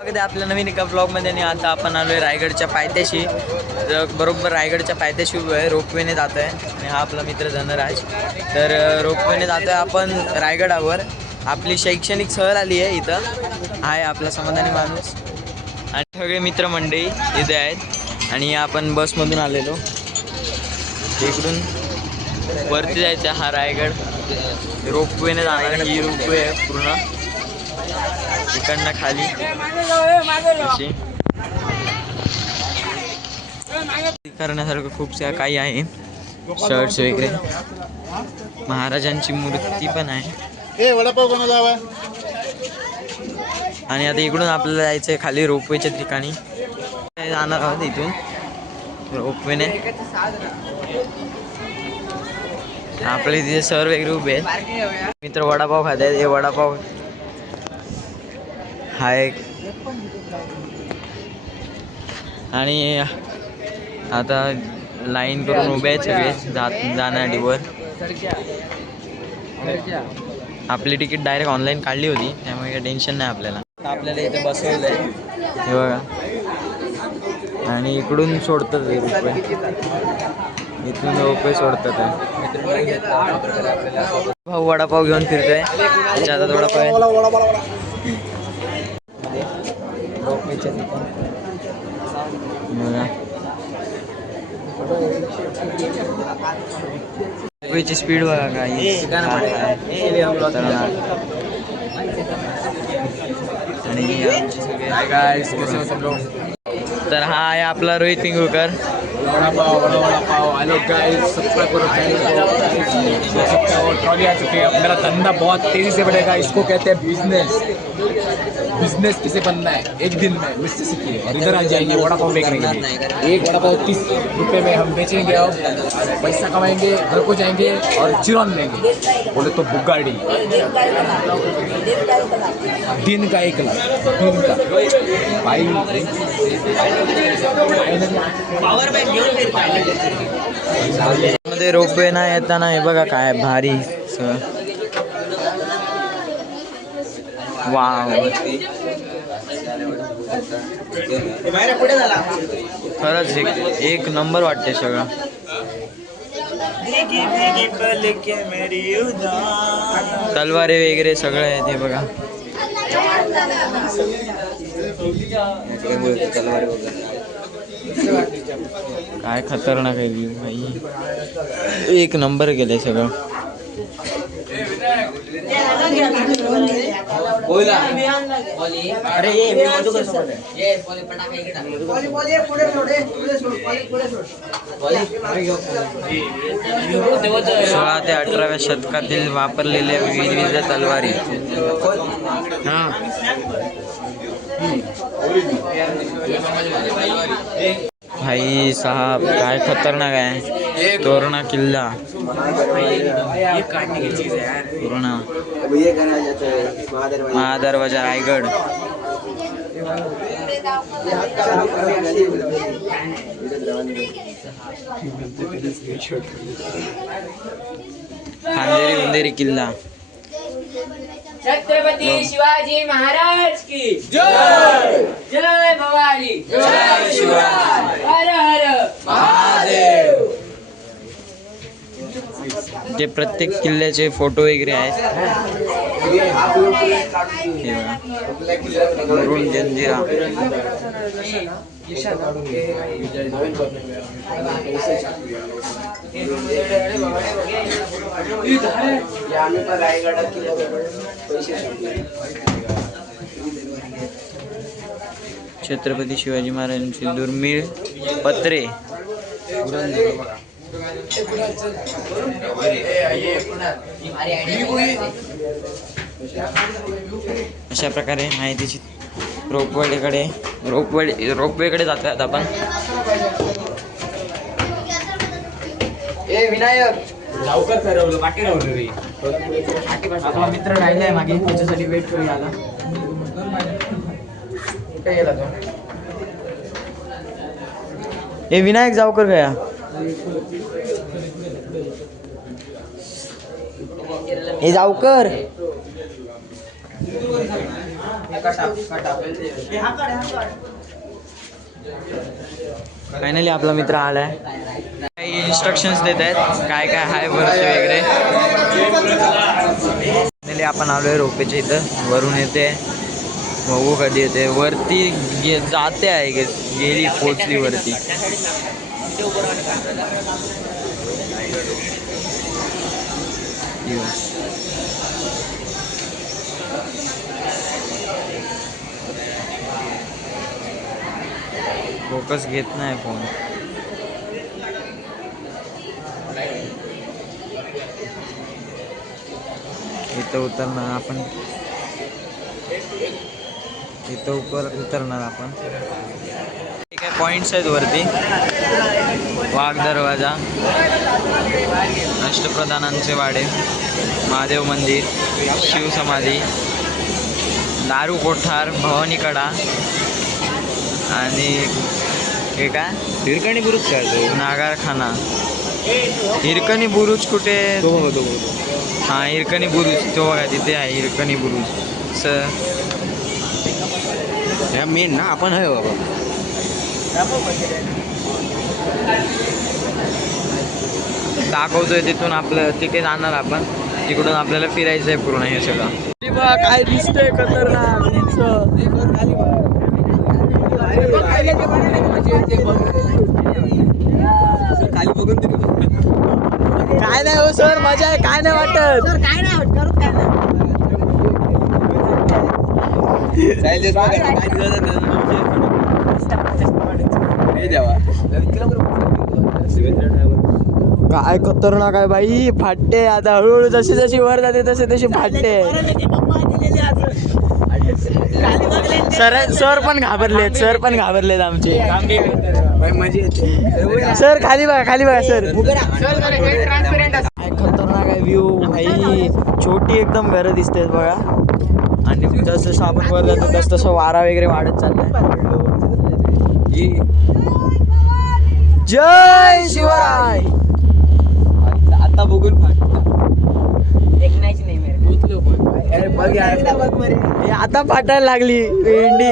आपल्या नवीन एका ब्लॉगमध्ये आणि आता आपण आलोय रायगडच्या पायथ्याशी. बरोबर रायगडच्या पायथ्याशी उभं आहे, रोपवेने जात आहे आणि हा आपला मित्र धनराज. तर रोपवेने जातो आहे आपण रायगडावर. आपली शैक्षणिक सहल आली आहे. इथं आहे आपला समाधानी माणूस आणि सगळे मित्रमंडळी इथे आहेत आणि आपण बसमधून आलेलो. इकडून वरती जायचं हा रायगड, रोपवेने जाणार. ही रोपवे आहे पूर्ण इकडनं खाली करण्यासारखं खूप काही आहे. शर्ट्स वगैरे, महाराजांची मूर्ती पण आहे. आणि आता इकडून आपल्याला जायचं आहे खाली रोपवेच्या ठिकाणी. जाणार आहोत इथून रोपवेने. आपले तिथे सर वगैरे उभे आहेत. मित्र वडापाव खात आहेत. हे वडापाव हा एक. आणि आता लाईन करून उभे आहेत सगळे जाण्यासाठी वर. आपली तिकीट डायरेक्ट ऑनलाईन काढली होती, त्यामुळे काही टेन्शन नाही आपल्याला. आपल्याला इथे बसवलं आहे हे बघा. आणि इकडून सोडतात रोपवे, इथून रोपवे सोडतात आहे. भाऊ वडापाव घेऊन फिरतोय. त्याच्या हातात वडापाव आहे. रोपवेच्या रोपवेची स्पीड बघा काही. तर हा आहे आपला रोहित पिंगुळकर. ट्रॉली आ चुकी है. मेरा धंधा बहुत तेजी से बढ़ेगा. इसको कहते हैं बिजनेस. बिजनेस किसे बनना है एक दिन में, मुझसे सीखिए. और इधर आ जाइए वड़ा पाव बेचने के लिए. एक वड़ा पाव 30 रुपये में हम बेचेंगे. और पैसा कमाएंगे, घर को जाएंगे और चिरौन लेंगे. बोले तो बुगाड़ी दिन का 1 लाख दिन का भाई. मध्ये रोपवे ना येताना हे बघा काय भारी सगळं. वाव, खरंच एक नंबर वाटते सगळं. तलवारे वगैरे सगळं आहे ते बघा. काय खतरनाक आहे व्ह्यू भाई. एक नंबर गेले सगळं. सोळा ते 18व्या शतकातील वापरलेल्या विविध तलवारी. भाई साहब काय खतरनाक आहे. तोरणा किल्ला पूर्ण. महादरवाजा रायगड. खांदेरी उंदेरी किल्ला. छत्रपती शिवाजी महाराज की जय. जय भवानी. जय शिवाजी. हर हर महादेव. जे प्रत्येक किल्ल्याचे फोटो वगैरे आहेत. वरुण जंजिरा. छत्रपती शिवाजी महाराजांची दुर्मिळ पत्रे. अशा प्रकारे माहितीची रोपवेकडे जातोय आपण. विनायक लवकर ठरवलं बाकी राहून रे. आपला मित्र राहिलाय मागे, त्याच्यासाठी वेट करूया. आला कुठे गेला तो? हे विनायक जावकर गया. हे जावकर फायनली आपला मित्र आलाय, काही इन्स्ट्रक्शन्स देत आहेत काय काय आहे वरती वगैरे. फायनली आपण आलोय रोपेच्या इथं. वरून येते, बघू कधी येते. वरती जाते आहे, गेली पोचली वरती. फोकस घेत नाही फोन. इथं उतरणार आपण, इथं उतरणार आपण. ठीक आहे, पॉईंट्स आहेत वरती. वाघ दरवाजा, अष्टप्रधानांचे वाडे, महादेव मंदिर, शिवसमाधी, दारू कोठार, भवानीकडा आणि हे काय हिरकणी बुरुज काय, नागारखाना. हिरकणी बुरुज कुठे? हां, हिरकणी बुरुज तो बघा, तिथे आहे हिरकणी बुरुज. मेन ना आपण आहे बाबा. दाखवतोय तिथून आपलं तिथे जाणार आपण. तिकडून आपल्याला फिरायचं आहे पूर्ण हे सगळं. काय दिसतंय खतरनाक. खाली बघून काय नाही हो सर, मजा आहे. काय नाही वाटत सर, काय नाही वाटत. काय खतरनाक आहे बाई. फाटते आता हळूहळू, जशी जशी वर जाते तसे तशी फाटते. सर पण घाबरलेत, सर पण घाबरलेत आमचे. सर खाली बघा, खाली बघा सर. काय खतरनाक आहे व्ह्यू भाई. छोटी एकदम घरं दिसतात बघा. आणि जसं जसं आपण वर जातो तसं तसं वारा वगैरे वाढत चाललाय. जय शिवराय. आता बघून आता फाटायला लागली भेंडी.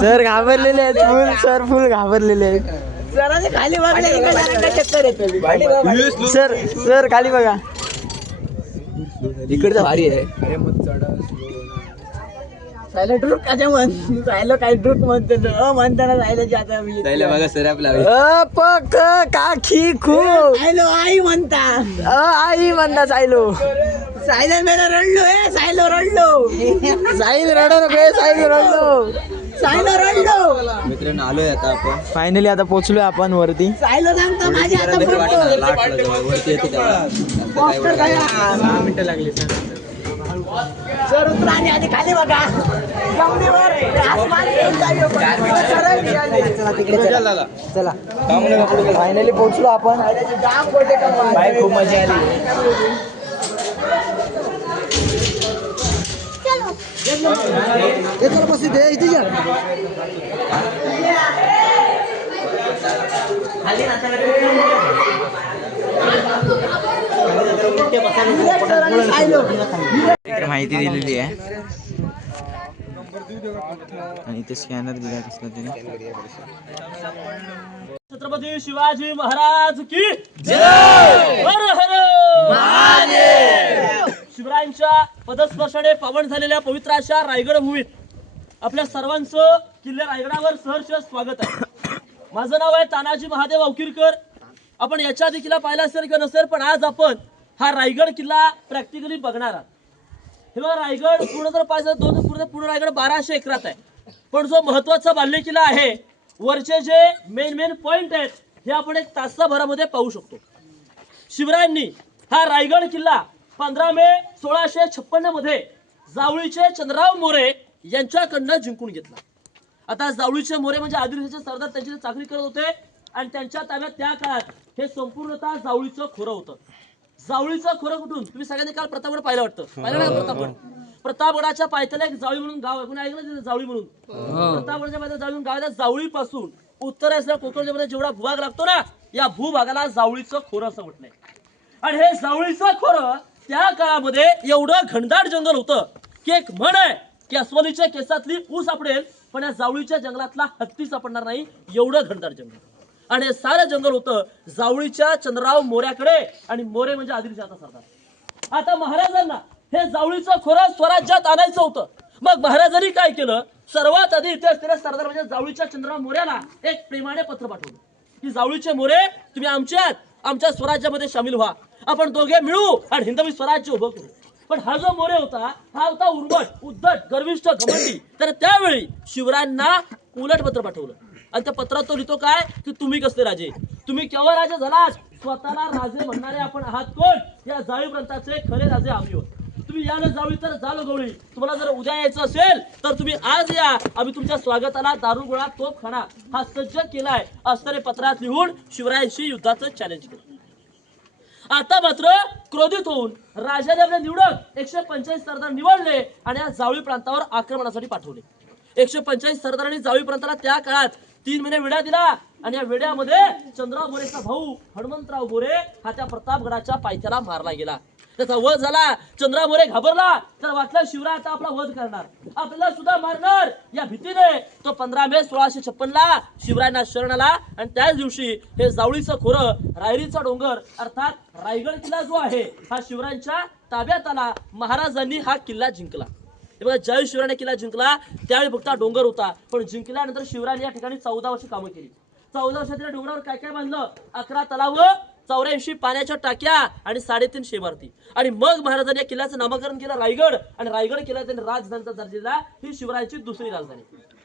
सर घाबरलेले आहेत फुल. सर फुल घाबरलेले आहेत. खाली सर, सर खाली बघा. इकडचं भारी आहे. सायलेंट रूट काय सायलो काय रूट म्हणते म्हणताना सायलाची. आता मी बघा सर आपला पक काखी खूप सायलो आई म्हणता. आई म्हणता सायलो. सायलन मेला रडलो. सायलो रडलो. साईल रडो नको. साईल रडलो. सायलो रडलो. मित्रांनो आलोय आता आपण. फायनली आता पोहोचलोय आपण वरती. सायलो सांगतो माझी आता वरती येते तेव्हा 6 मिनिटं लागली सर. उतरा आणि आधी खाली बघा. चला फायनली पोहोचलो आपण. बाय, खूप मजा आली. माहिती दिलेली आहे आणि इथे स्कॅनर दिला कसला तरी. छत्रपती शिवाजी महाराज की जय. हर हर महादेव. शिवरायांच्या पदस्पर्शाने पावन झालेल्या पवित्र अशा रायगड भूमीत आपल्या सर्वांचं किल्ले रायगडावर सहर्ष स्वागत आहे. माझं नाव आहे तानाजी महादेव अवकिरकर. आपण याच्या आधी किल्ला पाहिला असेल किंवा नसेल, पण आज आपण हा रायगड किल्ला प्रॅक्टिकली बघणार आहात. हे बघा, रायगड पूर्ण जर पाहिजे पूर्ण रायगड 1200 एकरात आहे. पण जो महत्वाचा बाल्य किल्ला आहे, वरचे जे मेन पॉइंट आहेत, हे आपण एक तासाभरामध्ये पाहू शकतो. शिवरायांनी हा रायगड किल्ला 15 मे 1656 मध्ये जावळीचे चंद्रराव मोरे यांच्याकडनं जिंकून घेतला. आता जावळीचे मोरे म्हणजे आदिलशाहीचे सरदार, त्यांची चाकरी करत होते आणि त्यांच्या ताब्यात त्या काळात हे संपूर्णतः जावळीचं खोरं होतं. जावळीचं खोरं कुठून? तुम्ही सगळ्यांनी काल प्रतापगड पाहिलं वाटतं. पाहिलं ना प्रतापगड? प्रतापगडाच्या पायथ्याला एक जावळी म्हणून गाव आहे. कोणी ऐकलं जावळी म्हणून? प्रतापगडच्या पायथ्याला जावळी म्हणून गाव आहे. जावळीपासून उत्तर असल्या कोकणमध्ये जेवढा भूभाग लागतो ना, या भूभागाला जावळीचं खोरं असं म्हटलंय. आणि हे जावळीचं खोरं त्या काळामध्ये एवढं घनदाट जंगल होतं की एक म्हण आहे की अस्वलीच्या केसातली ऊस सापडेल पण या जावळीच्या जंगलातला हत्ती सापडणार नाही, एवढं घनदाट जंगल. आणि हे सारं जंगल होतं जावळीच्या चंद्रराव मोऱ्याकडे, आणि मोरे म्हणजे आदिलशहाचा सरदार. आता महाराजांना हे जावळीचं खोरं स्वराज्यात आणायचं होतं. मग महाराजांनी काय केलं, सर्वात आधी इथे असलेल्या सरदार म्हणजे जावळीच्या चंद्रराव मोऱ्याला एक प्रेमाने पत्र पाठवलं की जावळीचे मोरे, तुम्ही आमच्या स्वराज्यामध्ये सामील व्हा, आपण दोघे मिळू आणि हिंदवी स्वराज्य उभं करू. पण हा जो मोरे होता हा होता उर्मट, उद्धट, गर्विष्ठ, घमंडी. तर त्यावेळी शिवरायांना उलट पत्र पाठवलं आणि त्या पत्रात तो लिहितो काय की तुम्ही कसले राजे, तुम्ही केव्हा राजे झालात, स्वतःला राजे म्हणणारे आपण आहात कोण, या जाळी प्रांताचे खरे राजे आम्ही आहोत. तुम्ही या ना जावळी तर जा गवळी, तुम्हाला जर उद्या यायचं असेल तर तुम्ही आज या, आम्ही तुमच्या स्वागताला दारुगोळा तोफखाना हा सज्ज केलाय असं पत्रात लिहून शिवरायांशी युद्धाचं चॅलेंज केलं. आता मात्र क्रोधित होऊन राजाने आपले निवडक 145 सरदार निवडले आणि या जावळी प्रांतावर आक्रमणासाठी पाठवले. 145 सरदारांनी जावळी प्रांताला त्या काळात 3 महिने वेढा दिला आणि या वेड्यामध्ये चंद्रराव मोरेचा भाऊ हनुमंतराव मोरे हा त्या प्रतापगडाच्या पायथ्याला मारला गेला. त्याचा वध झाला. चंद्रराव मोरे घाबरला, तर वाटलं शिवराय आता आपला वध करणार, आपल्याला सुद्धा मारणार. या भीतीने तो 15 मे 1656 ला शिवरायांना शरण आला आणि त्याच दिवशी हे जावळीचं खोरं, रायरीचा डोंगर अर्थात रायगड किल्ला जो आहे हा शिवरायांच्या ताब्यात आला. महाराजांनी हा किल्ला जिंकला. हे बघा, ज्यावेळी शिवरायाने किल्ला जिंकला त्यावेळी फक्त डोंगर होता, पण जिंकल्यानंतर शिवरायांनी या ठिकाणी 14 वर्ष कामं केली. 14 वर्षात या डोंगरावर काय काय बांधलं, 11 तलाव, 84 पाण्याच्या टाक्या आणि 3.5 इमारती. आणि मग महाराजांनी या किल्ल्याचं नामकरण केलं रायगड, आणि रायगड किल्ला त्यांनी राजधानीचा दर्जा दिला. ही शिवरायांची दुसरी राजधानी.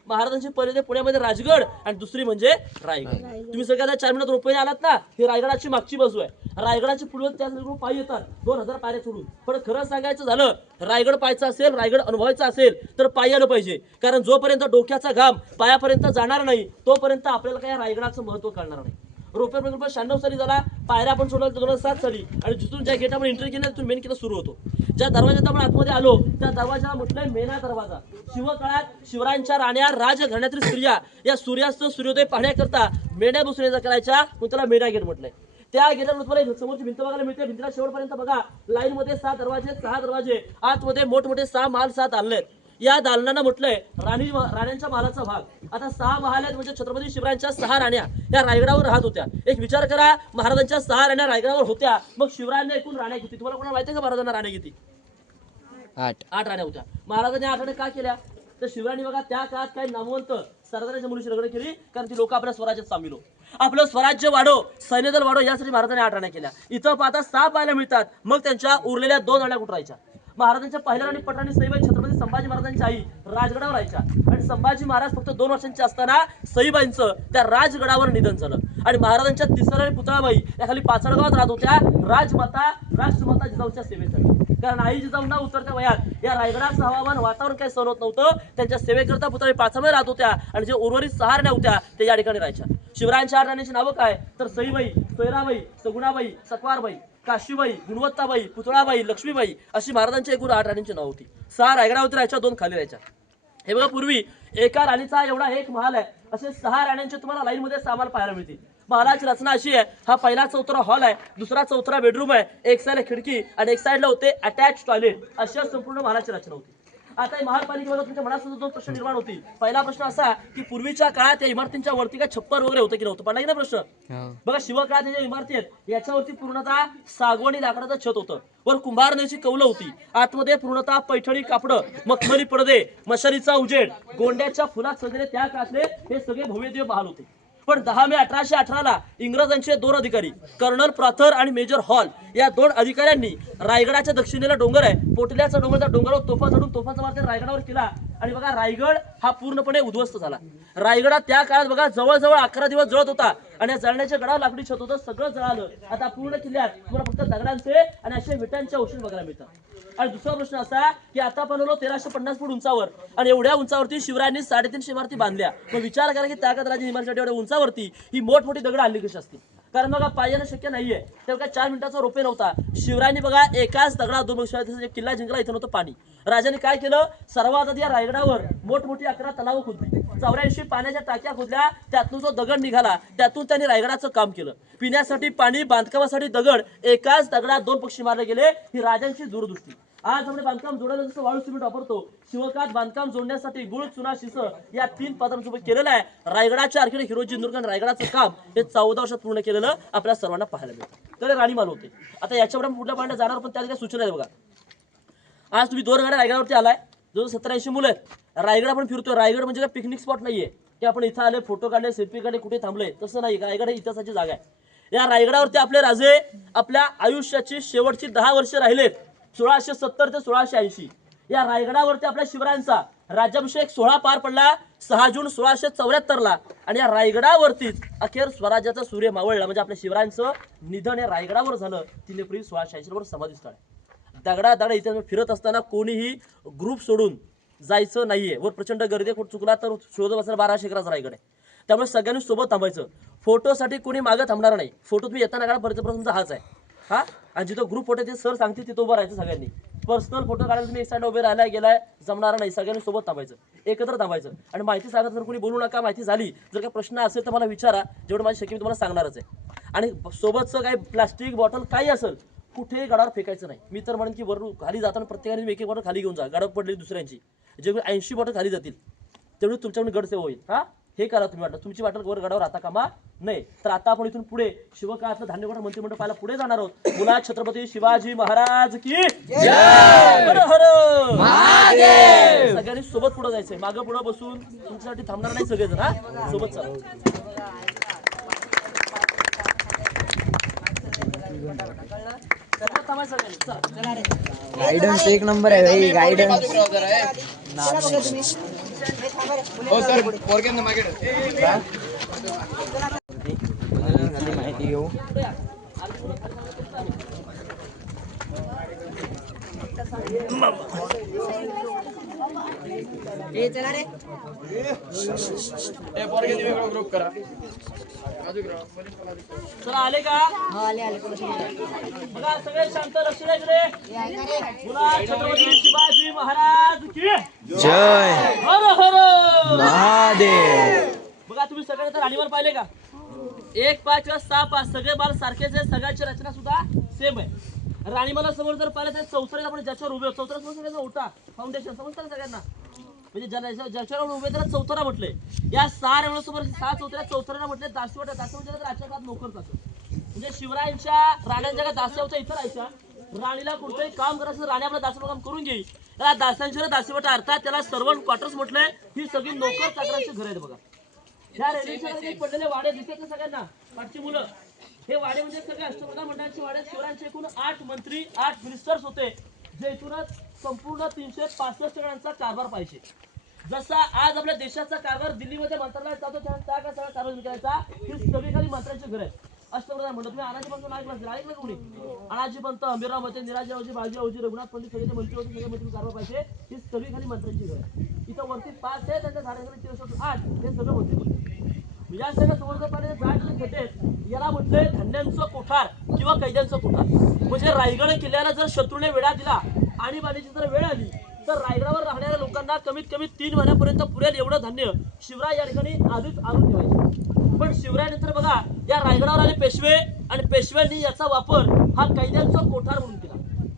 महाराजांची पहिले पुण्यामध्ये राजगड आणि दुसरी म्हणजे रायगड. तुम्ही सगळ्यांना 4 मिनिटात रोपवे आलात ना, ही रायगडाची मागची बाजू आहे. रायगडाची पूर्व त्या पायी येतात 2000 पायऱ्या चढून. पण खरं सांगायचं झालं, रायगड पाहायचा असेल, रायगड अनुभवायचा असेल तर पायी आलं पाहिजे. कारण जोपर्यंत डोक्याचा घाम पायापर्यंत जाणार नाही तोपर्यंत आपल्याला काय रायगडाचं महत्व कळणार नाही. रोपवे प्रकल्प 96 साली झाला, पायऱ्या आपण सोडला 2007 साली, आणि जिथून ज्या गेट आपण एंट्री केली तिथून मेन गेट सुरू होतो. ज्या दरवाजात आपण आतमध्ये आलो त्या दरवाजाला म्हटलंय मेना दरवाजा. शिवकाळात शिवरायांच्या राण्या राजघराण्यातील स्त्रिया या सूर्यास्त सूर्योदय पाहण्याकरता मेण्या बसण्याचा करायच्या, म्हणून त्याला मेणा गेट म्हटलंय. त्या गेटला तुम्हाला समोरची भिंत बघायला मिळते. भिंतीला शेवटपर्यंत बघा, लाईन मध्ये 6 दरवाजे, 6 दरवाजे, आतमध्ये मोठमोठे 6 महाल, 7 आणलेत. या दालनांना म्हटलंय राण्यांच्या महालाचा भाग. आता 6 महाल आहेत म्हणजे छत्रपती शिवरायांच्या 6 राण्या या रायगडावर राहत होत्या. एक विचार करा, महाराजांच्या 6 राण्या रायगडावर होत्या, मग शिवरायांना एकूण राण्या किती? तुम्हाला कोणाला माहिती आहे का महाराजांना राण्या किती? 8 राण्या होत्या. महाराजांनी 8 राण्या का केल्या? तर शिवरायांनी बघा त्या काळात काही नामवंत सरदारांच्या मुलीची लग्न केली, कारण ती लोक आपल्या स्वराज्यात सामील हो, आपलं स्वराज्य वाढो, सैन्यदल वाढो, यासाठी महाराजांनी 8 राण्या केल्या. इथं पाहता 6 पाहायला मिळतात. मग त्यांच्या उरलेल्या 2 राण्या कुठं राहायच्या? महाराजांच्या पहिल्या राणी पटराणी सईबाई छत्रपती संभाजी महाराजांची आई राजगडावर राहायच्या. आणि संभाजी महाराज फक्त 2 वर्षांचे असताना सईबाईंचं त्या राजगडावर निधन झालं. आणि महाराजांच्या तिसऱ्या राणी पुतळाबाई या खाली पाचडगावात राहत होत्या, राजमाता राष्ट्रमाता जिजाऊच्या सेवेसाठी. कारण आई जिजाऊंना उतरत्या वयात या रायगडाचं हवामान वातावरण काही सहन होत नव्हतं. त्यांच्या सेवेकरता पुतळी पाचमध्ये राहत होत्या आणि जे उर्वरित 6 राण्या होत्या ते या ठिकाणी राहायच्या. शिवरायांच्या 8 राण्यांची नावं काय? तर सईबाई, सोयराबाई, सगुणाबाई, सत्वारबाई, काशीबाई, गुणवत्ताबाई, पुतळाबाई, लक्ष्मीबाई अशी महाराजांची एकूण 8 राण्यांची नाव होती. 6 रायगडावरती राहायच्या, 2 खाली राहायच्या. हे बघा, पूर्वी एका राणीचा एवढा एक महाल आहे, असे 6 राण्यांचे तुम्हाला लाईन मध्ये सामान पाहायला मिळतील. महालाची रचना अशी आहे, हा पहिला चौथरा हॉल आहे, दुसरा चौथरा बेडरूम आहे, एक साईडला खिडकी आणि एक साईडला होते अटॅच टॉयलेट, अशा संपूर्ण महालाची रचना होती. आता महापालिकेमध्ये तुमच्या मनात सुद्धा 2 प्रश्न निर्माण होतील. पहिला प्रश्न असा की पूर्वीच्या काळात या इमारतींच्या वरती काय छप्पर वगैरे होतं की नव्हतं? पडला की नाही प्रश्न? बघा, शिवकाळात ज्या इमारती आहेत याच्यावरती पूर्णतः सागवानी लाकडाचं छत होतं, वर कुंभारण्याची कौलं होती, आतमध्ये पूर्णतः पैठणी कापड, मखमली पडदे, मशालीचा उजेड, गोंड्याच्या फुलात सजलेले त्या काळातले हे सगळे भव्यदिव्य महाल होते. पण 10 मे 1818 ला इंग्रजांचे 2 अधिकारी कर्नल प्रॉथर आणि मेजर हॉल या 2 अधिकाऱ्यांनी रायगडाच्या दक्षिणेला डोंगर आहे, पोटल्याचा डोंगर, त्या डोंगरावर तोफा चढून तोफाचा मार रायगडावर केला आणि बघा रायगड हा पूर्णपणे उद्ध्वस्त झाला. रायगडात त्या काळात बघा जवळजवळ 11 दिवस जळत होता आणि या जळण्याच्या गडावर लाकडी छत होतं, सगळं जळालं. आता पूर्ण किल्ल्यात तुम्हाला फक्त दगडांचे आणि असे विटांचे अवशेष बघायला मिळतात. आणि दुसरा प्रश्न असा की आता बनवलं 1350 फूट उंचावर आणि एवढ्या उंचावरती शिवरायांनी 350 इमारती बांधल्या. मग विचार करा की त्या काळात इमारतीसाठी एवढ्या उंचावरती ही मोठमोठी दगड आणली कशी असतील? कारण बघा पायानं शक्य नाहीये. तेव्हा काय 4 मिनिटाचा रोपे नव्हता. शिवरायांनी बघा एकाच दगडात 2 वर्षाचा किल्ला जिंकला. इथं नव्हतं पाणी. राजाने काय केलं, सर्वात आधी या रायगडावर मोठमोठी 11 तलाव खोदली, 84 पाण्याच्या टाक्या खोदल्या. त्यातून जो दगड निघाला त्यातून त्यांनी रायगडाचं काम केलं. पिण्यासाठी पाणी, बांधकामासाठी दगड, एकाच दगडात 2 पक्षी मारले गेले. ही राजांची दूरदृष्टी. आज आपण बांधकाम जोडायला जसं वाळू सिमेंट वापरतो, शिवकात बांधकाम जोडण्यासाठी गुळ, चुना, शिस या 3 पदार्थांचा उपयोग केलेला आहे. रायगडाच्या आर्किटेक्ट हिरोजी इंदुरकर रायगडाचं काम हे 14 वर्षात पूर्ण केलेलं आपल्या सर्वांना पाहायला मिळतं. तर राणीमाल होते. आता याच्यावर पुढल्या पाण्यात जाणार, पण त्या सूचना आहे बघा. आज तुम्ही 2 गाड्या रायगडावरती आलाय, जो 17-80 मुलं आहेत. रायगड आपण फिरतोय. रायगड म्हणजे काय पिकनिक स्पॉट नाहीये की आपण इथं आले फोटो काढले, सेल्फी काढले, कुठे थांबले, तसं नाही. रायगड ही इतिहासाची जागा आहे. या रायगडावरती आपले राजे आपल्या आयुष्याची शेवटची 10 वर्षे राहिलेत. 1670 ते 1680 या रायगडावरती आपल्या शिवरायांचा राज्याभिषेक सोहळा पार पडला 6 जून 1674 आणि या रायगडावरतीच अखेर स्वराज्याचा सूर्य मावळला. म्हणजे आपल्या शिवरायांचं निधन हे रायगडावर झालं. 3 एप्रिल 1680 वर समाधी स्थळ आहे. दगडा इथे फिरत असताना कोणीही ग्रुप सोडून जायचं नाहीये. वर प्रचंड गर्दी, कुठं चुकला तर शोधत बसायला 1200 एकराचा रायगड आहे. त्यामुळे सगळ्यांनी सोबत थांबायचं. फोटोसाठी कोणी मागं थांबणार नाही. फोटो तुम्ही येताना काढा, परत तुमचा हाच आहे हा. आणि जिथं ग्रुप फोटो ते सर सांगतील तिथं उभं राहायचं. सगळ्यांनी पर्सनल फोटो काढायला तुम्ही एक साईडला उभे राहायला गेलाय जमणार नाही. सगळ्यांनी सोबत थांबायचं, एकत्र थांबायचं. आणि माहिती सांगत जर कोणी बोलू नका. माहिती झाली जर काही प्रश्न असेल तर मला विचारा, जेवढं माझी शक्य मी तुम्हाला सांगणारच आहे. आणि सोबतचं काही प्लास्टिक बॉटल काही असेल कुठेही गडावर फेकायचं नाही. मी तर म्हणेन की वरून खाली जाताना प्रत्येकाने एक बॉटल खाली घेऊन जा. गडावर पडलेली दुसऱ्यांची जेवढी 80 बॉटल खाली जातील तेवढी तुमच्याकडून गडसेवा होईल. हा, हे करा तुम्ही. वाटलं तुमची वाटल वर गडावर आता कामा नाही. तर आता आपण इथून पुढे शिवकाळातलं धान्यगोठा मंत्रिमंडळ पाहायला पुढे जाणार आहोत. मुला छत्रपती शिवाजी महाराज की जय. हर हर महादेव. सगळ्यांनी सोबत पुढे जायचंय. मागं पुढे बसून तुमच्यासाठी थांबणार नाही सगळेजण. हा, सोबत चला. गायडन्स एक नंबर आहे भाई. गायडन्स माहिती घेऊ. चला आले का? बघा सगळे शांत, लक्ष द्या इकडे. बोला छत्रपती शिवाजी महाराज की जय. हर हर महादेव. बघा तुम्ही सगळे तर राणीवर पाहिले का? 1 5 किंवा 6 5 सगळे बाल सारखेच आहे. सगळ्यांची रचना सुद्धा सेम आहे. राणीमाला समोर जर पाहिलं तर चौथऱ्याला आपण ज्याच्यावर उभे, चौथरा समोर सगळ्यांना ओटा फाउंडेशन समजतं सगळ्यांना. म्हणजे ज्याच्यावर उभे त्याला चौथरा म्हटलंय. या 6 रेवणासमोर 6 चौथऱ्या चौथऱ्याला म्हटले दासवट. दासवट म्हणजे आजच्या काळात नोकर असं. म्हणजे शिवरायांच्या राण्यांच्या दास्या होत्या इथं राहायच्या. राणीला कोणतंही काम करायचं, राणी आपलं दासवट काम करून घेईल. त्याला दासांच्या दासीवट अर्थात त्याला सर्वंट क्वार्टर्स म्हटलंय. ही सगळी नोकर चाकरांची घर आहेत बघा. ह्या रेल्वेच्या पडलेले वाडे दिसतात ना सगळ्यांना, पाठची मुलं. हे वाडे म्हणजे सगळे अष्टप्रधान मंडळाचे वाडे. शिवरायांचे एकूण 8 मंत्री 8 मिनिस्टर्स होते, जे इथूनच संपूर्ण 365 जणांचा कारभार पाहिजे. जसा आज आपल्या देशाचा कारभार दिल्लीमध्ये मंत्रालयात जातो त्या का सगळा कारभार करायचा. ही सगळी खाली मंत्र्यांचे घर आहेत. अष्टप्रधान मंडळ तुम्ही अनाजी पंत ऐकलं कोणी? अनाजी पंत, अंबिराव मते, निराजीरावजी, बाजीरावजी, रघुनाथ पंडित सगळे मंत्री होते. सगळे मंत्री कारभार पाहिजे. ही सगळी खाली मंत्र्यांची घर आहे. इथं वरती 5 आहे, त्यांच्या झाडाखाली 8 हे सगळं मंत्री. या सगळ्या समोरचं पाण्याचे झाड घेते याला म्हटलंय धान्यांचं कोठार किंवा कैद्यांचं कोठार. म्हणजे रायगड किल्ल्याला जर शत्रूने वेढा दिला आणि बाणीची जर वेळ आली तर रायगडावर राहणाऱ्या लोकांना कमीत कमी 3 महिन्यापर्यंत पुरेल एवढं धान्य शिवराय या ठिकाणी आधीच आणून ठेवायचे. पण शिवरायानंतर बघा या रायगडावर आले पेशवे आणि पेशव्यांनी याचा वापर हा कैद्यांचा कोठार म्हणून केला.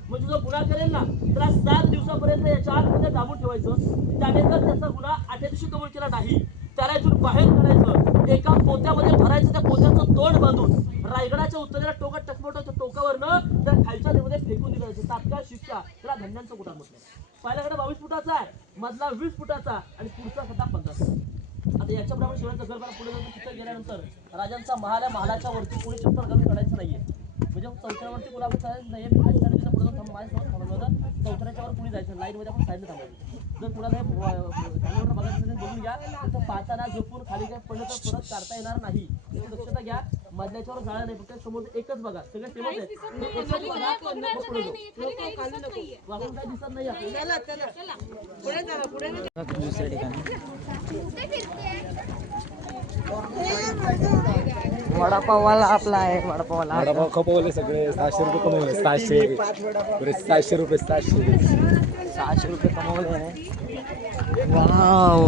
म्हणजे जो गुन्हा करेल ना त्याला 7 दिवसापर्यंत याच्या आतमध्ये दाबून ठेवायचं. त्याने जर त्याचा गुन्हा 8व्या दिवशी कबूल केला नाही त्याला इथून बाहेर काढायचं, एका पोत्यामध्ये भरायचं. त्या पोत्याचं तोंड बांधून रायगडाच्या उत्तरेला टोकात टकमोटाच्या टोकावरनं त्या खालच्या नदीमध्ये फेकून दिलं. तात्काळ शिक्षा. त्याला धान्यांचं कोठार म्हटलं. पहिला खड्डा 22 फुटाचा आहे, मधला 20 फुटाचा आणि पुढचा खड्डा 15 फुटाचा. आता याच्याप्रमाणे शिवरायांचं घर पुढे जाऊन तिथं गेल्यानंतर राजांचा महाल आहे. महालाच्या वरती कोणी चप्पल घालून काढायचं नाहीये. म्हणजे चौथऱ्यावरती कोणाला चालायचं नाहीये. खालच्या नदीच्या पुढे जाऊन माझ्यासमोर थांबवलं होतं. चौथऱ्याच्यावर कोणी जायचं लाईन मध्ये आपण साईडला थांबायचं. जर कुणाला धान्यावर बघायचं असेल बघून घ्या. तसं पाहताना झोपून खाली काय पडलं तर परत काढता येणार नाही. त्याची दक्षता घ्या. मधल्याच्यावर जाळं नाही, फक्त समोर एकच बघा. सगळं सेमच आहे. एकच बघा पुढे जाऊ. वाकून काय दिसत नाही आपल्याला. दुसऱ्या ठिकाणी वडापाववाला आपला आहे वडापाववाला वडापाव खपवले सगळे 600 रुपये कमवले 700 रुपये 600 रुपये कमवले वाव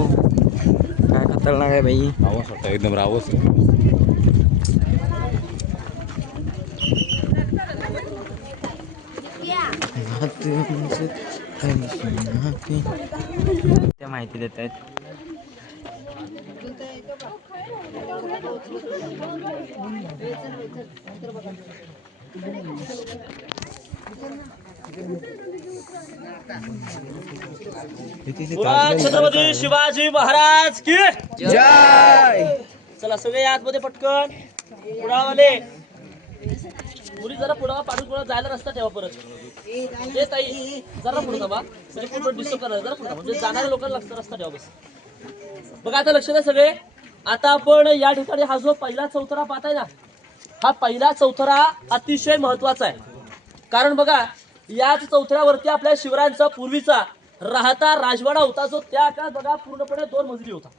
काय खतरनाक आहे भाई रावस वाटतं एकदम रावस त्या माहिती देत आहेत छत्रपती शिवाजी महाराज की जय चला सगळे आतमध्ये पटकन पुढावाले मुली जरा पुढा पाडून पुढे जायला रस्ता ठेवा परत ते ताई जरा पुढे जावा म्हणजे पुढे डिस्टर्ब करायला जरा पुढे म्हणजे जाणाऱ्या लोकांना रस्ता ठेवा बस बघा आता लक्ष द्या सगळे आता आपण या ठिकाणी हा जो पहिला चौथरा पाहताय ना हा पहिला चौथरा अतिशय महत्वाचा आहे कारण बघा याच चौथऱ्यावरती आपल्या शिवरायांचा पूर्वीचा राहता राजवाडा होता जो त्या काळात बघा पूर्णपणे 2 मजली होता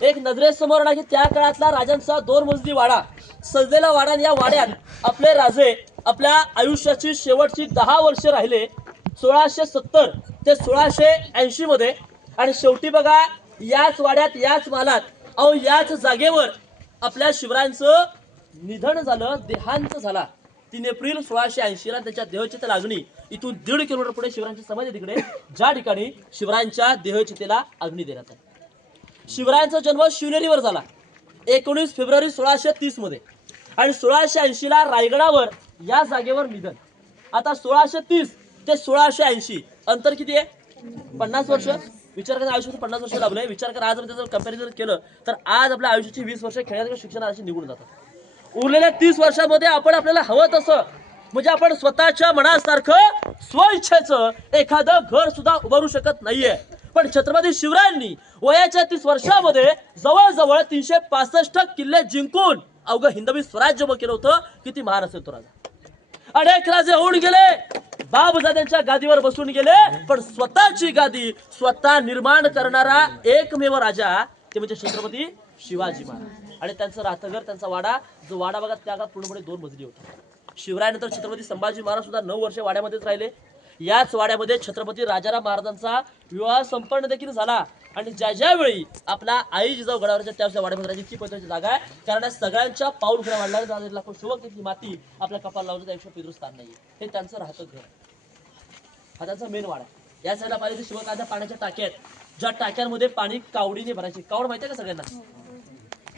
एक नजरेसमोर आला की त्या काळातला राजांचा 2 मजली वाडा सजलेला वाडा या वाड्यात आपले राजे आपल्या आयुष्याची शेवटची 10 वर्ष राहिले 1670 ते 1680 मध्ये आणि शेवटी बघा याच वाड्यात याच मालात अहो याच जागेवर आपल्या शिवरायांचं निधन झालं देहांत झाला 3 एप्रिल 1680 ला त्याच्या देहचिते लागणी इथून 1.5 किलोमीटर पुढे शिवरायांची समाधी तिकडे ज्या ठिकाणी शिवरायांच्या देहचितेला अग्नी देण्यात आली शिवरायांचा जन्म शिवनेरीवर झाला 19 फेब्रुवारी 1630 मध्ये आणि 1680 ला रायगडावर या जागेवर निधन आता 1630 ते 1680 अंतर किती आहे 50 वर्ष विचार करा आयुष्याचे 50 वर्ष लाभले विचार करा आज त्याचं कंपॅरिझन केलं तर आज आपल्या आयुष्याची 20 वर्ष खेळाच्या शिक्षणात अशी निघून जातात उरलेल्या 30 वर्षामध्ये आपण आपल्याला हवं तसं म्हणजे आपण स्वतःच्या मनासारखं स्वइच्छेचं एखादं घर सुद्धा उभारू शकत नाहीये पण छत्रपती शिवरायांनी वयाच्या 30 वर्षामध्ये जवळजवळ 365 किल्ले जिंकून अवघं हिंदवी स्वराज्य उभं केलं होतं किती महान असेल तो राजा अनेक राजे होऊन गेले बाबजाद्यांच्या गादीवर बसून गेले पण स्वतःची गादी स्वतः निर्माण करणारा एकमेव राजा ते म्हणजे छत्रपती शिवाजी महाराज आणि त्यांचं राहतघर त्यांचा वाडा जो वाडा बघा त्या काळात पूर्णपणे 2 मजली होता शिवरायानंतर छत्रपती संभाजी महाराज सुद्धा 9 वर्षे वाड्यामध्येच राहिले याच वाड्यामध्ये छत्रपती राजाराम महाराजांचा विवाह संपन्न देखील झाला आणि ज्यावेळी आपला आई जिजाऊ गडावरच्या त्या वाड्यामध्ये राहायची ती पद्धतीची जागा आहे कारण या सगळ्यांच्या पाऊल उघड्या वाढणाऱ्या जाणारी लाखो शुभक ही माती आपल्या कपाल लावलं त्यापेक्षा पिदृ स्थान नाही हे त्यांचं राहतं घर हा त्यांचा मेन वाडा या साईडला पाहिजे शिवकाच्या पाण्याच्या टाक्या आहेत ज्या टाक्यांमध्ये पाणी कावडीने भरायचे कावड माहिती आहे का सगळ्यांना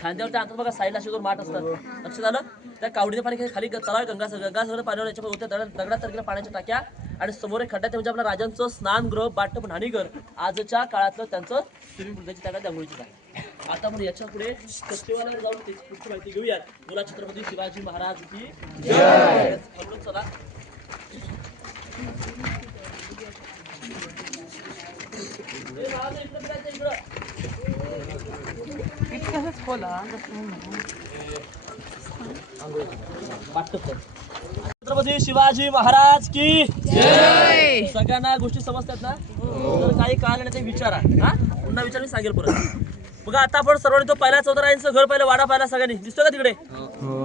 खांद्यावर त्या अंतर बघा साईडला शेजारून माठ असतात लक्षात आलं त्या कावडीने पाणी खाली तलाव गंगासागर पाण्यावर याच्यामध्ये होत्या दगडात तारखेला पाण्याच्या टाक्या आणि समोर एक खड्डा म्हणजे आपल्या राजांचं स्नानगृह बाटप न्हाणीघर आजच्या काळातलं त्यांचं स्विमिंग पूल त्याची त्या अंघोळीची जागा आता आपण याच्या पुढे सचिवालयावर जाऊन त्याची पुढची माहिती घेऊयात बोला छत्रपती शिवाजी महाराज की जय चला छत्रपती शिवाजी महाराज की जय सगळ्यांना गोष्टी समजतात ना तर काही कळालं नाही ते विचारा हा पुन्हा विचार मी सांगेल परत बघा आता आपण सर्वांनी तो पहिला चौथरायांचं घर पहिलं वाडा पाहिला सगळ्यांनी दिसतो का तिकडे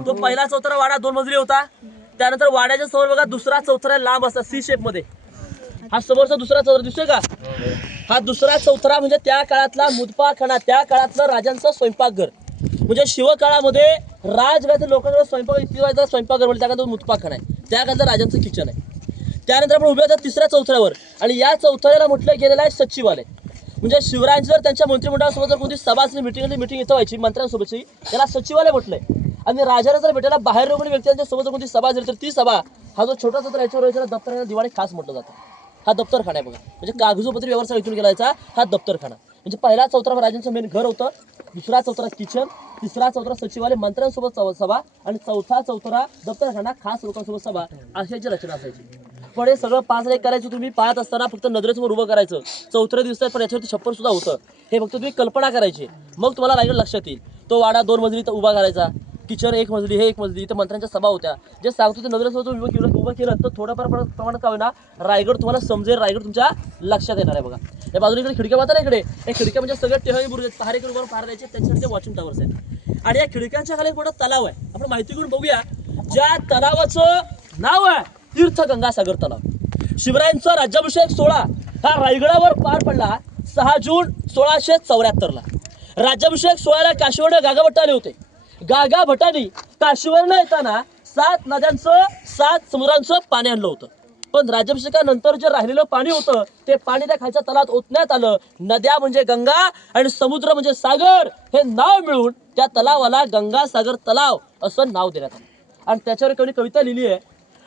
तो पहिला चौथरा वाडा 2 मजली होता त्यानंतर वाड्याच्या समोर बघा दुसरा चौथरा लांब असता सी शेप मध्ये हा समोरचा दुसरा चौथरा दिसतोय का हा दुसरा चौथरा म्हणजे त्या काळातला मुदपाखाना त्या काळातलं राजांचं स्वयंपाकघर म्हणजे शिवकाळामध्ये राजघरातील लोकांकडे स्वयंपाकघर म्हणजे त्या काळात मुदपाखाना आहे त्या काळातलं राजांचं किचन आहे त्यानंतर आपण उभे होतात 3ऱ्या चौथऱ्यावर आणि या चौथऱ्याला म्हटलं गेलेलं आहे सचिवालय म्हणजे शिवरायांची जर त्यांच्या मंत्रिमंडळासोबत जर कोणती सभा असली मिटिंग इथं व्हायची मंत्र्यांसोबतची त्याला सचिवालय म्हटलंय आणि राजाला जर भेटायला बाहेर कोणी व्यक्तींच्या सोबत जर कोणती सभा झाली तर ती सभा हा जो छोटा चौथरा याच्यावर दप्तर दिवाणी खास म्हटलं जातं हा दप्तरखाना आहे बघा म्हणजे कागदोपत्री व्यवसाय इथून गेलायचा हा दप्तरखाना म्हणजे पहिला चौथरा राजांचं मेन घर होतं दुसरा चौथरा किचन तिसरा चौथरा सचिवालय मंत्र्यांसोबत सभा आणि चौथा चौथरा दप्तरखाना खास लोकांसोबत सभा अशाची रचना असायची पण हे सगळं 5 लेख करायचं तुम्ही पाहत असताना फक्त नजरेसमोर उभं करायचं चौथऱ्या दिवसात पण याच्यावरती छप्पर सुद्धा होतं हे फक्त तुम्ही कल्पना करायची मग तुम्हाला रायगड लक्षात येईल तो वाडा 2 मजली तर उभा करायचा किचन 1 मजली हे 1 मजली इथं मंत्र्यांच्या सभा होत्या जे सांगतो ते नजरेसमोर उभं केलं तर थोडंफार प्रमाणात का होईना रायगड तुम्हाला समजेल रायगड तुमच्या लक्षात येणार आहे बघा या बाजूला इकडे खिडक्या पाहता ना इकडे हे खिडक्या म्हणजे सगळे टेहळी बुरुज आहेत पहारेकर उभारून पहार द्यायचे त्यांच्यासाठी वॉचिंग टावर्स आहेत आणि या खिडक्यांच्या खाली एक मोठा तलाव आहे. आपण माहिती घेऊन बघूया. ज्या तलावाचं नाव आहे तीर्थ गंगासागर तलाव. शिवरायांचा राज्याभिषेक सोहळा हा रायगडावर पार पडला 6 जून 1674ला. राज्याभिषेक सोहळ्याला काशीवरनं गागा भट आले होते. गागा भटांनी काशीवरनं येताना 7 नद्यांचं 7 समुद्रांचं पाणी आणलं होतं. पण राज्याभिषेकानंतर जे राहिलेलं पाणी होतं ते पाणी त्या खालच्या तलावात ओतण्यात आलं. नद्या म्हणजे गंगा आणि समुद्र म्हणजे सागर हे नाव मिळून त्या तलावाला गंगासागर तलाव असं नाव देण्यात आलं. आणि त्याच्यावर कोणी कविता लिहिली आहे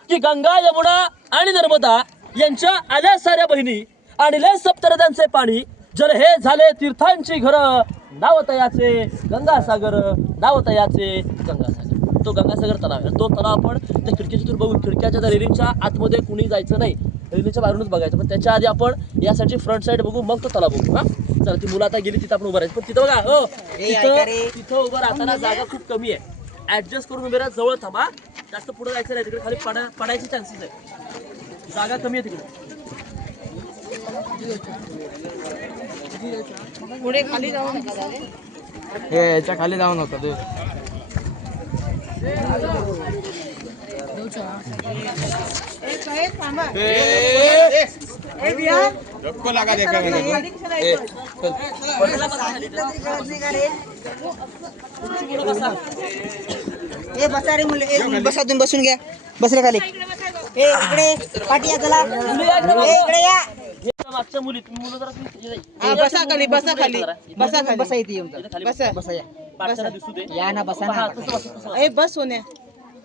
की गंगा यमुना आणि नर्मदा यांच्या आल्या साऱ्या बहिणी आणले सप्तनद्यांचे पाणी जर हे झाले तीर्थांची घरं नाव तयाचे गंगासागर नाव तयाचे गंगासागर. तो गंगासागर तलाव आहे. तो तलाव आपण त्या खिडकीतून बघून खिडक्याच्या त्या रेलिंगच्या आतमध्ये कुणी जायचं नाही, रेलिंगच्या बाहेरूनच बघायचं. पण त्याच्या आधी आपण यासाठी फ्रंट साईड बघू मग तो तलाव बघू. हा चला ती मुलं आता गेली तिथं आपण उभं राहायचं. पण तिथं बघा हो तिथं उभं राहताना जागा खूप कमी आहे. ऍडजस्ट करून उभे राहा, जवळ थांबा. जास्त पुढे जायचं नाही, तिकडे खाली पडायचे चान्सेस आहे. जागा कमी आहे तिकडे. पुढे खाली जाऊ नका. याच्या खाली जाऊ नका तू. बसा रे मुले, बसा तुम्ही बसून घ्या. बसले खाली. इकडे पाठी या चला. इकडे या. मागच्या मुली मुलं जरा बसा खाली, बसा खाली, बसा खाली. बसा इथे येऊन बसा, बसा या. पाठच्याला दिसू दे. या ना, बसा हा, ना. तसं बसा, तसं बसा. ए बस सोन्या.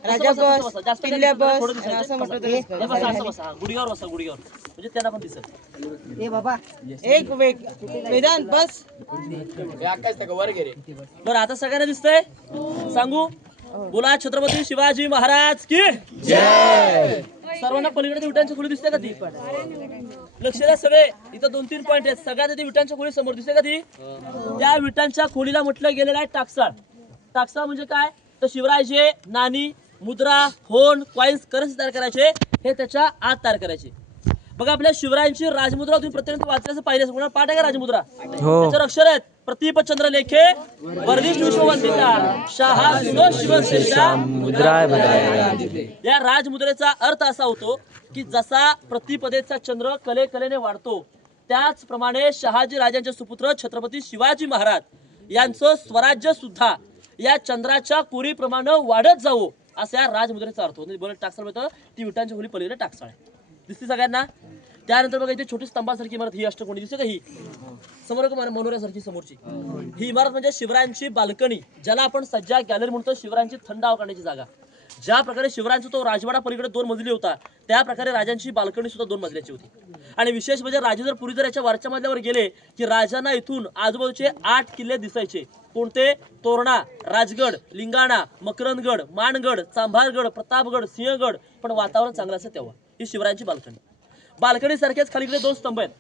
राजा बसा, बस, बसा, जास्त पिल्ल्या थोडं बस, दिसायचं. असं म्हटलं हे तर बसा, असं बसा. गुडघ्यावर बसा, गुडघ्यावर म्हणजे त्यांना पण दिसेल. ए बाबा, एक वेदांत बस. बरं आता सगळ्यांना दिसतंय. सांगू बोला छत्रपती शिवाजी महाराज की जय. सर्वांना पलीकडे ते विटांच्या खोली दिसते का ती? लक्ष द्या सगळे. इथं 2-3 पॉईंट आहेत. सगळ्यात आधी विटांच्या खोली समोर दिसते का ती? त्या विटांच्या खोलीला म्हटलं गेलेलं आहे टाकसाळ. टाकसाळ म्हणजे काय तर शिवरायाचे नाणी मुद्रा होन कॉइन्स करन्सी तयार करायचे हे त्याच्या आत तयार करायचे. बघा आपल्या शिवरायांची राजमुद्रा तुम्ही प्रत्येक वाचल्याचं पाहिजे. कोणाला पाठ आहे का राजमुद्रा? त्याच्यावर अक्षर आहेत प्रतीप चंद्र लेखे वर्धित विश्ववंदिता शाहा शिवशेषा मुद्रा. या राजमुद्रेचा अर्थ असा होतो की जसा प्रतिपदेचा चंद्र कलेने वाढतो त्याचप्रमाणे शहाजी राजांचे सुपुत्र छत्रपती शिवाजी महाराज यांचं स्वराज्य सुद्धा या चंद्राच्या कोरीप्रमाणे वाढत जावो असा या राजमुद्रेचा अर्थ होतो. बोलत टाकसाळ होतं ती विटांच्या खोली पलीकडे टाकसाळ आहे. दिसते सगळ्यांना. त्यानंतर बघा इथे छोटी स्तंभासारखी इमारत ही अष्टकोनी दिसते का? ही समोर मनोऱ्यासारखी समोरची ही इमारत म्हणजे शिवरायांची बाल्कनी, ज्याला आपण सज्जा गॅलरी म्हणतो. शिवरायांची थंड हवा काढण्याची जागा. ज्या प्रकारे शिवरायांचा तो राजवाडा पलीकडे 2 मजली होता त्या प्रकारे राजांची बाल्कनी सुद्धा 2 मजल्याची होती. आणि विशेष म्हणजे राजे जर पुरी जर याच्या वरच्या मजल्यावर गेले की राजांना इथून आजूबाजूचे 8 किल्ले दिसायचे. कोणते? तोरणा, राजगड, लिंगाणा, मकरंदगड, मानगड, चांभारगड, प्रतापगड, सिंहगड. पण वातावरण चांगलं असतं तेव्हा. ही शिवरायांची बाल्कनी. बाल्कनी सारखेच खालीकडे 2 स्तंभ आहेत.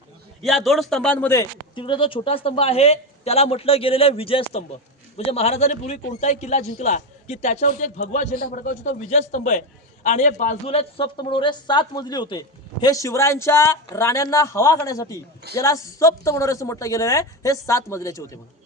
या 2 स्तंभांमध्ये तिकडे जो छोटा स्तंभ आहे त्याला म्हटलं गेलेलं आहे विजय स्तंभ. म्हणजे महाराजांनी पूर्वी कोणताही किल्ला जिंकला की त्याच्यावरती एक भगवा झेंडा फडकावायचा तो विजय स्तंभ आहे. आणि बाजूला सप्त मनोरे 7 मजली होते. हे शिवरायांच्या राण्यांना हवा खाण्यासाठी याला सप्त मनोरे असं म्हटलं गेलेलं आहे. हे 7 मजल्याचे होते. म्हणून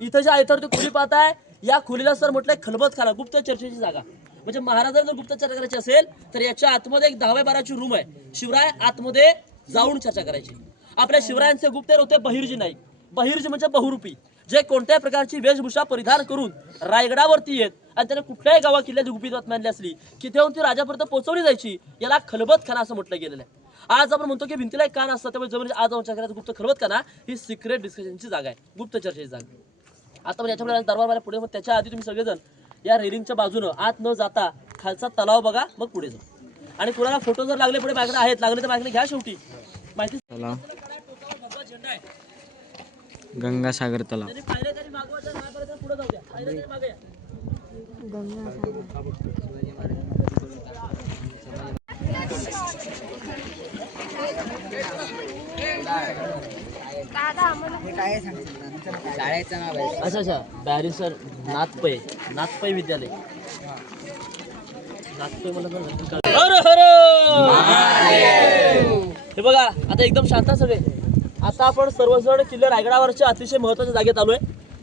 इथं ज्या इतर खोली पाहताय या खोलीला सर म्हटलंय खलबतखाना, गुप्त चर्चेची जागा. म्हणजे महाराजांना जर गुप्त चर्चा करायची असेल तर याच्या आतमध्ये एक 10-12ची रूम आहे. शिवराय आतमध्ये जाऊन चर्चा करायची. आपल्या शिवरायांचे गुप्तहेर होते बहिर्जी नाईक. बहिर्जी म्हणजे बहुरूपी, जे कोणत्याही प्रकारची वेशभूषा परिधान करून रायगडावरती येत आणि त्याने कुठल्याही गावा किल्ल्याची गुपित बातमी आणली असली की तेव्हा ती राजापर्यंत पोहोचवली जायची. याला खलबतखाना असं म्हटलं गेलेलं आहे. आज आपण म्हणतो की भिंतीला एक कान असतं, त्यामुळे जमिनीच्या आज चर्चा करायचं गुप्त खलबतखाना ही सिक्रेट डिस्कशनची जागा आहे, गुप्त चर्चेची जागा. आता पण याच्यामध्ये दरबारवाल्या पुढे, मग त्याच्या आधी तुम्ही सगळेजण या रेलिंगच्या बाजूनं आत न जाता खालचा तलाव बघा मग पुढे जा. आणि कुणाला फोटो जर लागले पुढे माझ्याकडे आहेत, लागले तर माझ्याकडे घ्या. शेवटी माहिती गंगासागर तलाव. पुढे जाऊ द्या. मागे या. शाळेचं नाव आहे. अच्छा बॅरिस्टर नाथपै विद्यालय. नाथपै मला हे बघा आता एकदम शांत सगळे. आता आपण सर्वजण किल्ले रायगडावरच्या अतिशय महत्त्वाच्या जागेत आलोय.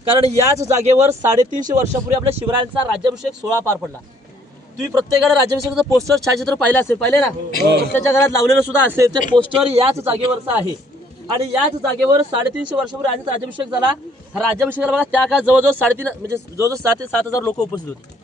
कारण याच जागेवर 350 वर्षापूर्वी आपल्या शिवरायांचा राज्याभिषेक सोहळा पार पडला. तुम्ही प्रत्येकाला राज्याभिषेकाचं पोस्टर छायाचित्र पाहिलं असेल, पाहिले ना, प्रत्येकाच्या घरात लावलेलं सुद्धा असेल. ते पोस्टर याच जागेवरचं आहे आणि याच जागेवर 350 वर्षापूर्वी आजचा राज्याभिषेक झाला. राज्याभिषेकाला बघा त्या काळात जवळजवळ 3.5 म्हणजे जवळजवळ 7 ते 7,000 लोक उपस्थित होते.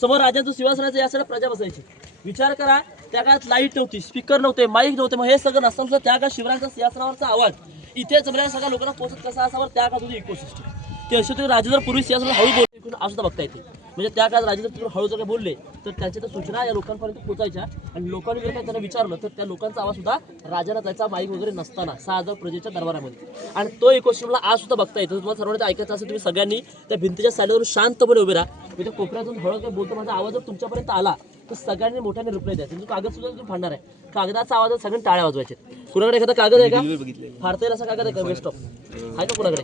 समोर राजाचं सिंहासनाचं या साईडला प्रजा बसायची. विचार करा, त्या काळात लाईट नव्हती, स्पीकर नव्हते, माईक नव्हते. मग हे सगळं नसताना सुद्धा त्या काळात शिवरायांचा सिंहासनावरचा आवाज इथे जमलेल्या सगळ्या लोकांना पोहोचत कसा असावर त्या काळात होती इकोसिस्टम. ते असे तरी राजे जर पूर्वी सिंहासनावर हळू बोलले आज सुद्धा बघता येते. म्हणजे त्या काळात राजे जर हळू जर बोलले तर त्याच्या त्या सूचना या लोकांपर्यंत पोहोचायच्या आणि लोकांनी जर काही त्यांना विचारलं तर त्या लोकांचा आवाज सुद्धा राजाला त्याचा माईक वगैरे नसताना 6,000 प्रजेच्या दरबारामध्ये. आणि तो इकोसिस्टमला आज सुद्धा बघता येतो. तुम्हाला सर्वांना ते ऐकायचं असेल तुम्ही सगळ्यांनी त्या भिंतीच्या साईडवरून शांतपणे उभे राहा. मी त्या कोपऱ्यातून हळू काय बोलतो, माझा आवाज जर तुमच्यापर्यंत आला तर सगळ्यांनी मोठ्याने रिप्लाय द्या. तुमचं कागद सुद्धा तुम्ही फाडणार आहे, कागदाचा आवाज सगळ्यांनी टाळ्या वाजवायचे. कुणाकडे एखादा कागद आहे का? फाडता येईल असा कागद आहे का? वेस्ट ऑफ आहे का कुणाकडे?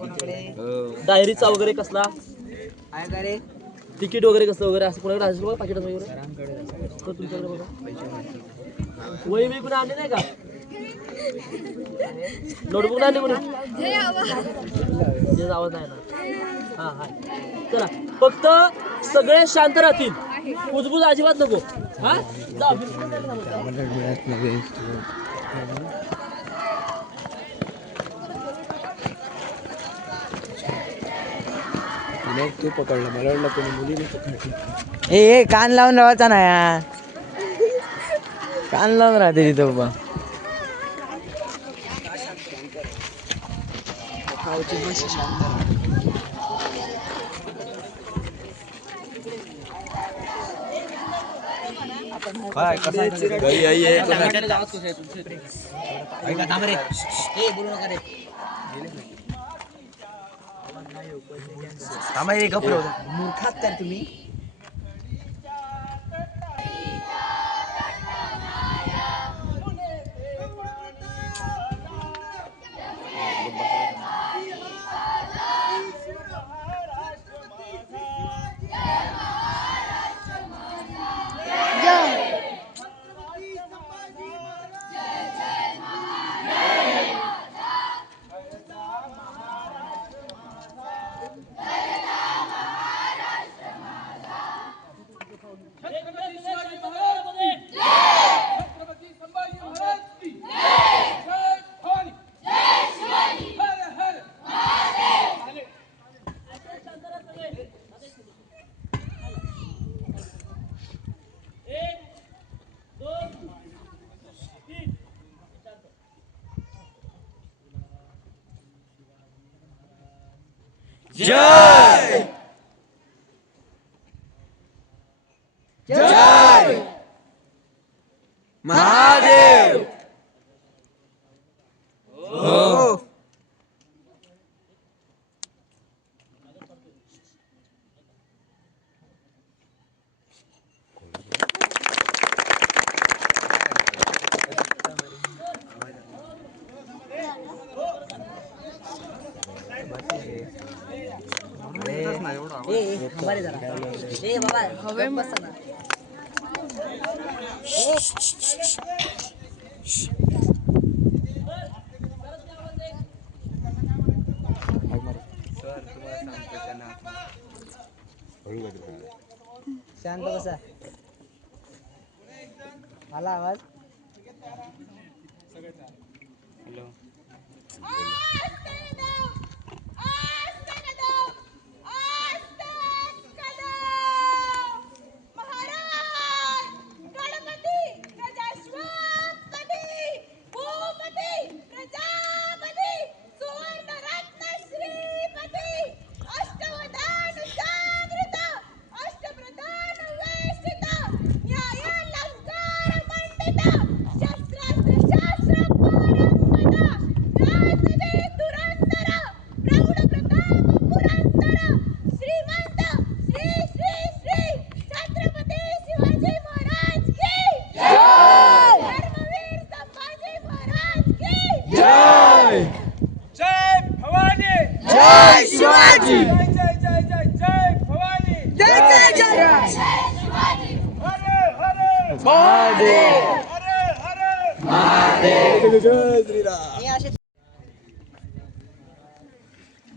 डायरीचा वगैरे कसला तिकीट वगैरे कसं वगैरे असं कुणाकडे असेल बघा पाकिटात वगैरे. तर तुमच्याकडे बघा वही मी कुणा आणली नाही का? नोटबुक नाही आणली कोणी? आवाज नाही ना. हा चला, फक्त सगळे शांत राहतील, कुजबुज अजिबात नको. हा तू पकडला, मला वाटलं कोणी मुलीने पकडली. ए कान लावून राहायचा ना यार, कान लावून राहते तिथं उभा. मूर्खात तर तुम्ही. जय जय महादेव. हो शांत बसा. आला आवाज?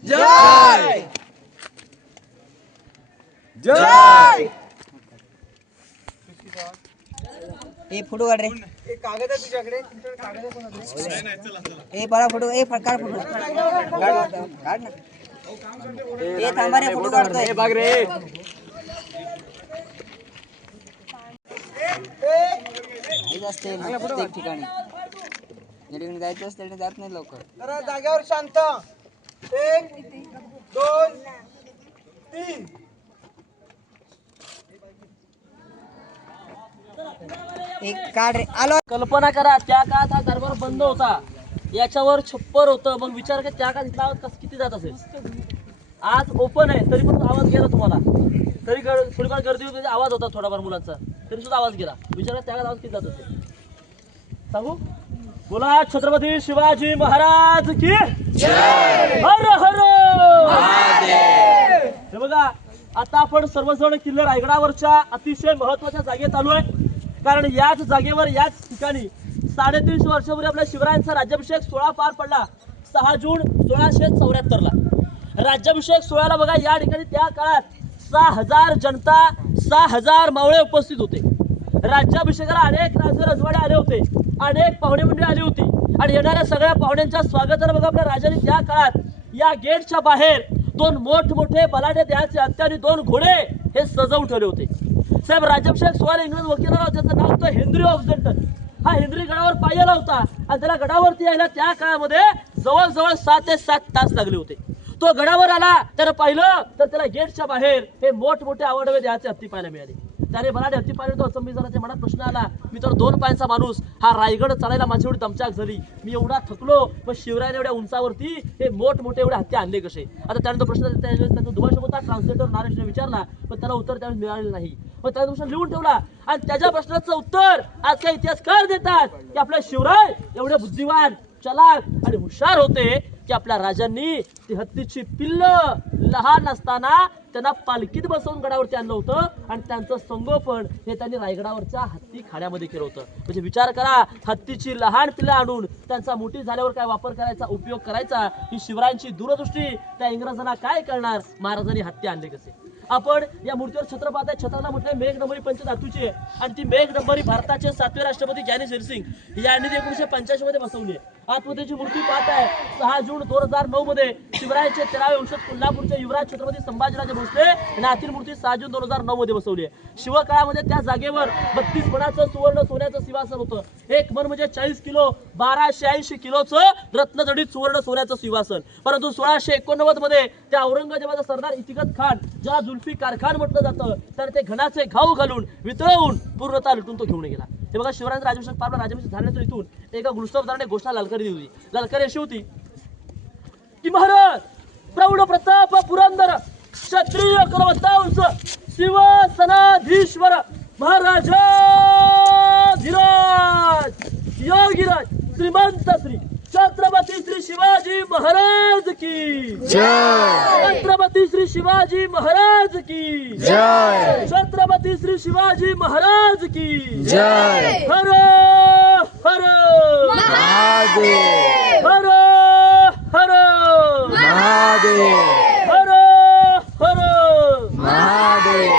जय जय. ए फोटो काढ रे. ए बरा फोटो. ए काढ फोटो. काढ ना. ए थांबा रे फोटो काढतोय. बघ रे. जायचं असते प्रत्येक ठिकाणी. ज्या ठिकाणी जायचं असते त्या जात नाही लवकर. जरा जागेवर शांत. 1 2 3. एक काढ रे. आलो. कल्पना करा त्या काळात हा दरबार बंद होता, याच्यावर छप्पर होतं. मग विचार कर त्या काळात इथला आवाज किती जात असेल. आज ओपन आहे तरी पण आवाज गेला तुम्हाला. तरी थोडीफार गर्दी होती, आवाज होता थोडाफार मुलांचा, तरी सुद्धा आवाज गेला. विचार त्या काळात आवाज किती जात असेल सांगू. बोला छत्रपती शिवाजी महाराज की हर हर महादेव. हे बघा आता आपण सर्वजण किल्ले रायगडावरच्या अतिशय महत्वाच्या जागेत आलोय. कारण याच जागेवर याच ठिकाणी 350 वर्षापूर्वी आपल्या शिवरायांचा राज्याभिषेक सोहळा पार पडला 6 जून 1674 ला. राज्याभिषेक सोहळ्याला बघा या ठिकाणी त्या काळात 6000 जनता 6000 मावळे उपस्थित होते. राज्याभिषेकाला अनेक राजे रजवाडे आले होते, अनेक पाहुणे मंडळी आली होती. आणि येणाऱ्या सगळ्या पाहुण्यांच्या स्वागताला बघा आपल्या राजाने त्या काळात या गेटच्या बाहेर 2 मोठमोठे बलाढ्य देहाचे हत्ती आणि 2 घोडे हे सजवून ठेवले होते. साहेब राज्याभिषेक सोहळा इंग्रज वकील आला, त्याचं नाव होतं हेनरी ऑफ जंटन. हा हेनरी गडावर पाय आला होता आणि त्याला गडावरती यायला त्या काळामध्ये जवळजवळ 6 ते 7 तास लागले होते. तो गडावर आला, त्यानं पाहिलं तर त्याला गेटच्या बाहेर हे मोठमोठे आवडवे देहाचे हत्ती पाहायला मिळाले. त्याने बलाढ्य हत्ती पाहिलं, तो अचंबित झाला. त्या मनात प्रश्न आला, मी तर 2 पायांचा माणूस, हा रायगड चालायला माझी एवढी दमछाक झाली, मी एवढा थकलो, पण शिवरायाने एवढ्या उंचावरती हे मोठमोठे एवढे हत्ती आणले कसे. आता त्याने तो प्रश्न त्याचा दुभाषक होता, ट्रान्सलेटर नारायणने विचारला, पण त्याला उत्तर त्यावेळेस मिळालेलं नाही. पण त्याने प्रश्न लिहून ठेवला आणि त्याच्या प्रश्नाचं उत्तर आज काही इतिहासकार देतात की आपले शिवराय एवढे बुद्धिवान, चलाक आणि हुशार होते की आपल्या राजांनी ती हत्तीची पिल्ल लहान असताना त्यांना पालखीत बसवून गडावरती आणलं होतं आणि त्यांचं संगोपन हे त्यांनी रायगडावरच्या हत्ती खाण्यामध्ये केलं होतं. म्हणजे विचार करा, हत्तीची लहान पिल्लं आणून त्यांचा मोठी झाल्यावर काय वापर करायचा, उपयोग करायचा, ही शिवरायांची दूरदृष्टी. त्या इंग्रजांना काय करणार, महाराजांनी हत्ती आणले कसे. आपण या मूर्तीवर छत्र पाहताय, छत्राला म्हटलंय मेघडंबरी पंचधातूची आहे आणि ती मेघडंबरी भारताचे 7वे राष्ट्रपती ज्ञानी शेरसिंग यांनी 1985 मध्ये बसवली आहे. आतमध्येची मूर्ती पाहताय 6 जून 2009 मध्ये शिवरायांचे 13वे वंशज कोल्हापूरचे युवराज छत्रपती संभाजीराजे भोसले यांनी आतील मूर्ती 6 जून 2009 मध्ये बसवली आहे. शिवकाळामध्ये त्या जागेवर 32 मणाचं सुवर्ण सोन्याचं सिंहासन होतं. एक मन म्हणजे 40 किलो 1280 किलोचं रत्नजडित सुवर्ण सोन्याचं सिंहासन. परंतु 1689 मध्ये त्या औरंगजेबाचा सरदार इतिगत खान, ज्या जुल्फिकार खान म्हटलं जातं, तर ते घणाचे घाव घालून वितळवून पूर्णतः लुटून तो घेऊन गेला. हे बघा शिवरायांचा राज्याभिषेक पार राज्याभिषेक झाल्यानंतर इथून एका गुलस्तफदाराने घोषणा ललकारी दिली होती. ललकारी अशी होती की महाराज प्रौढ प्रताप पुरंदर क्षत्रिय कुलवंश शिवसनाधीश्वर महाराजा धीराज योगीराज श्रीमंत श्री छत्रपती श्री शिवाजी महाराज की जय. छत्रपती श्री शिवाजी महाराज की जय. छत्रपती श्री शिवाजी महाराज की जय. हर हर महादेव. हर हर महादेव. हर हर महादेव.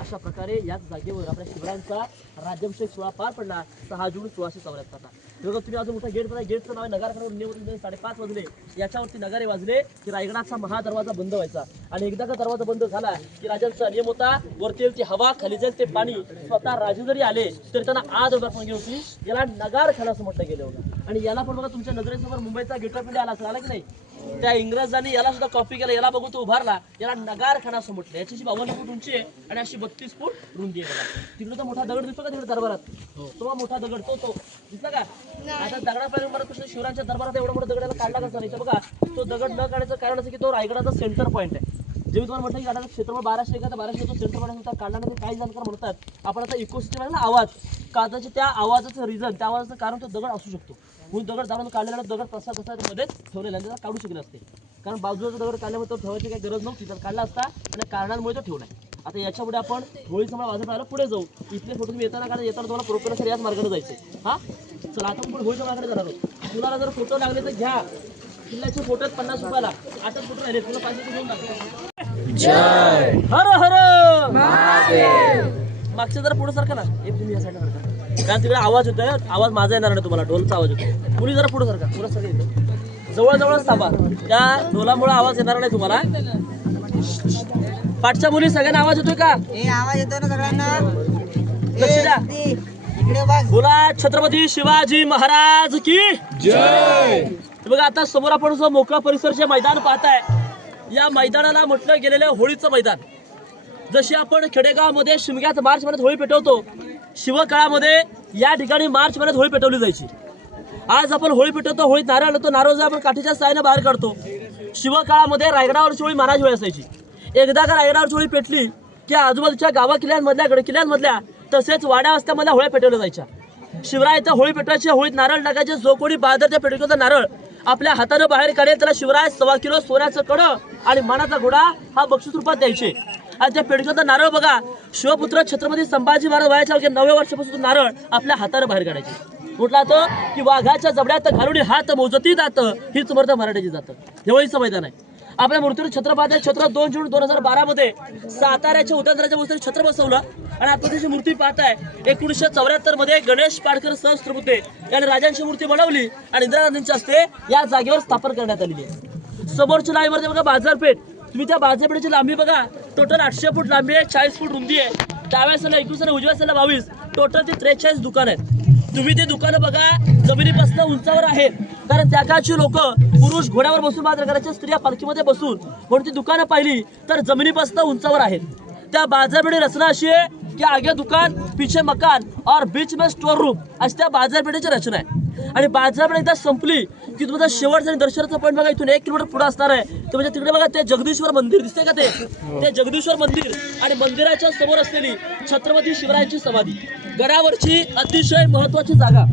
अशा प्रकारे याच जागेवर आपल्या शिवरायांचा राज्याभिषेक सोहळा पार पडला 6 जून 1674 ला. बघा तुम्ही अजून मोठा गेट बघा, गेटचं नाव आहे नगारखाना. 5:30 वाजले, याच्यावरती नगारे वाजले की रायगडाचा महादरवाजा बंद व्हायचा. आणि एकदा का दरवाजा बंद झाला की राजांचा नियम होता, वरती येईल ती हवा, खाली जाईल ते पाणी. स्वतः राजे जरी आले तरी त्यांना आत उभारली होती. याला नगारखाना असं म्हटलं गेलं होतं. आणि याला पण बघा तुमच्या नजरेसमोर मुंबईचा गेट ऑफ इंडिया आला की नाही, त्या इंग्रजांनी याला सुद्धा कॉपी केला. याला बघून तो उभारला, याला नगारखाना असं म्हटलं. याची 52 फूट उंची आहे आणि अशी 32 फूट रुंदी आहे. तिकडे तो मोठा दगड दिसतो का तिकडे दरबारात, तो मोठा दगड तो दिसला का. आता दगडापर्यंत मला प्रश्न, शिवरायांच्या दरबारात एवढा मोठा दगडाला काढला कसा नाही. तर बघा तो दगड न काढायचं कारण असं की तो रायगडाचा सेंटर पॉईंट आहे. जे मी तुम्हाला म्हटलं की गडाचं क्षेत्रफळ 1200 एकर, 1200 तो सेंटर पॉईंट असं काढल्यानंतर काही जाणकार म्हणतात आपण आता इकोसिस्टम आहे ना, आवाज कादाची, त्या आवाजाचं रिझन, त्या आवाजाचं कारण तो दगड असू शकतो. म्हणून दगड जाणून काढलेला दगड तसा मध्येच ठेवलेला आणि त्याला काढू शकले असते. कारण बाजूचा दगड काढल्यामुळे तो ठेवायची काही गरज नव्हती, तर काढला असता आणि कारणांमुळे तो ठेवलाय. आता याच्यापुढे आपण होळीचा मला वाजत राहायला पुढे जाऊ. इथले फोटो तुम्ही येताना कारण येताना तुम्हाला प्रोपेलर सर याच मार्गाने जायचे. हा चला आता आपण होळीच्या मार्गाने जाणार आहोत. तुम्हाला जर फोटो लागले तर घ्या. किल्ल्याचे फोटो 50 रुपयाला. आता फोटो राहिले तुला 500 घेऊन टाकतो. हर हर मागच्या जरा पुढे सारखा ना एक तुम्ही या साईडला सारखा कारण तिकडे आवाज होतोय आवाज माझा येणार नाही तुम्हाला ढोलचा आवाज होतो मुली जरा पुढे सारखा पुढे सारखा येतो जवळजवळच थांबा त्या ढोलामुळे आवाज येणार नाही तुम्हाला पाठच्या मुली सगळ्यांना आवाज येतोय का हे आवाज येतो ना सगळ्यांना लक्ष द्या इकडे बघ बोला छत्रपती शिवाजी महाराज की जय. बघा आता समोर आपण जो मोकळा परिसरचे मैदान पाहताय या मैदानाला म्हटलं गेलेलं होळीचं मैदान. जशी आपण खेडेगावमध्ये शिमग्यात मार्च महिन्यात होळी पेटवतो शिवकाळामध्ये या ठिकाणी मार्च महिन्यात होळी पेटवली जायची. आज आपण होळी पेटवतो होळीत नारळ आणतो नारळ जो आपण काठीच्या साहाय्याने बाहेर काढतो. शिवकाळामध्ये रायगडावरची होळी मानाची होळी असायची. एकदा का रायगडावरची होळी पेटली की आजूबाजूच्या गावा किल्ल्यांमधल्या गड किल्ल्यांमधल्या तसेच वाड्या वस्त्यामधल्या होळ्या पेटवल्या जायच्या. शिवराय इथं होळी पेटवायची होळीत नारळ टाकायचे जो कोणी बहादरच्या पेटवतो नारळ आपल्या हातानं बाहेर काढेल त्याला शिवराय 1.25 किलो सोन्याचं कडं आणि मानाचा घोडा हा बक्षीस रूपात द्यायचे. आणि त्या पेटवता नारळ बघा शिवपुत्र छत्रपती संभाजी महाराज वयाच्या 9व्या वर्षापासून नारळ आपल्या हातानं बाहेर काढायचे. म्हटलं तर की वाघाच्या जबड्यात घालून हात मोजती जात हीच मर्द मराठीची जातं. हे होळीचं मैदान आहे. आपल्या मूर्तीवर छत्रपती छत्र 2 जून 2012 मध्ये साताऱ्याच्या उदयनराजा भोसले छत्र बसवलं आणि आता त्याची मूर्ती पाहताय 1974 मध्ये गणेश पाडकर सहस्त्रबुद्धे यांनी राजांची मूर्ती बनवली आणि इंदिरा गांधींच्या हस्ते या जागेवर स्थापन करण्यात आलेली आहे. समोरच्या लाईनमध्ये बघा बाजारपेठ तुम्ही त्या बाजारपेठेची लांबी बघा टोटल 800 फूट लांबी आहे 40 फूट रुंदी आहे. डाव्या साला 21 आणि उजव्या साला 22 टोटल ती 43 दुकान आहेत. तुम्ही ते दुकानं बघा जमिनीपासून उंचावर आहेत कारण त्या काळची लोक पुरुष घोड्यावर बसून बाजार करायचे स्त्रिया पालखीमध्ये बसून म्हणून ती दुकानं पाहिली तर जमिनीपासून उंचावर आहेत. त्या बाजारपेठेची रचना अशी आहे की आगे दुकान पीछे मकान और बीच में स्टोर रूम अशी त्या बाजारपेठेची रचना आहे. आणि बाजारपेठ एकदा संपली की तुमचा शेवटचा दर्शनाचा पॉईंट बघा इथून 1 किलोमीटर पुढे असणार आहे. तर म्हणजे तिकडे बघा ते जगदीश्वर मंदिर दिसते का ते जगदीश्वर मंदिर आणि मंदिराच्या समोर असलेली छत्रपती शिवरायांची समाधी गडावरची अतिशय महत्वाची जागा.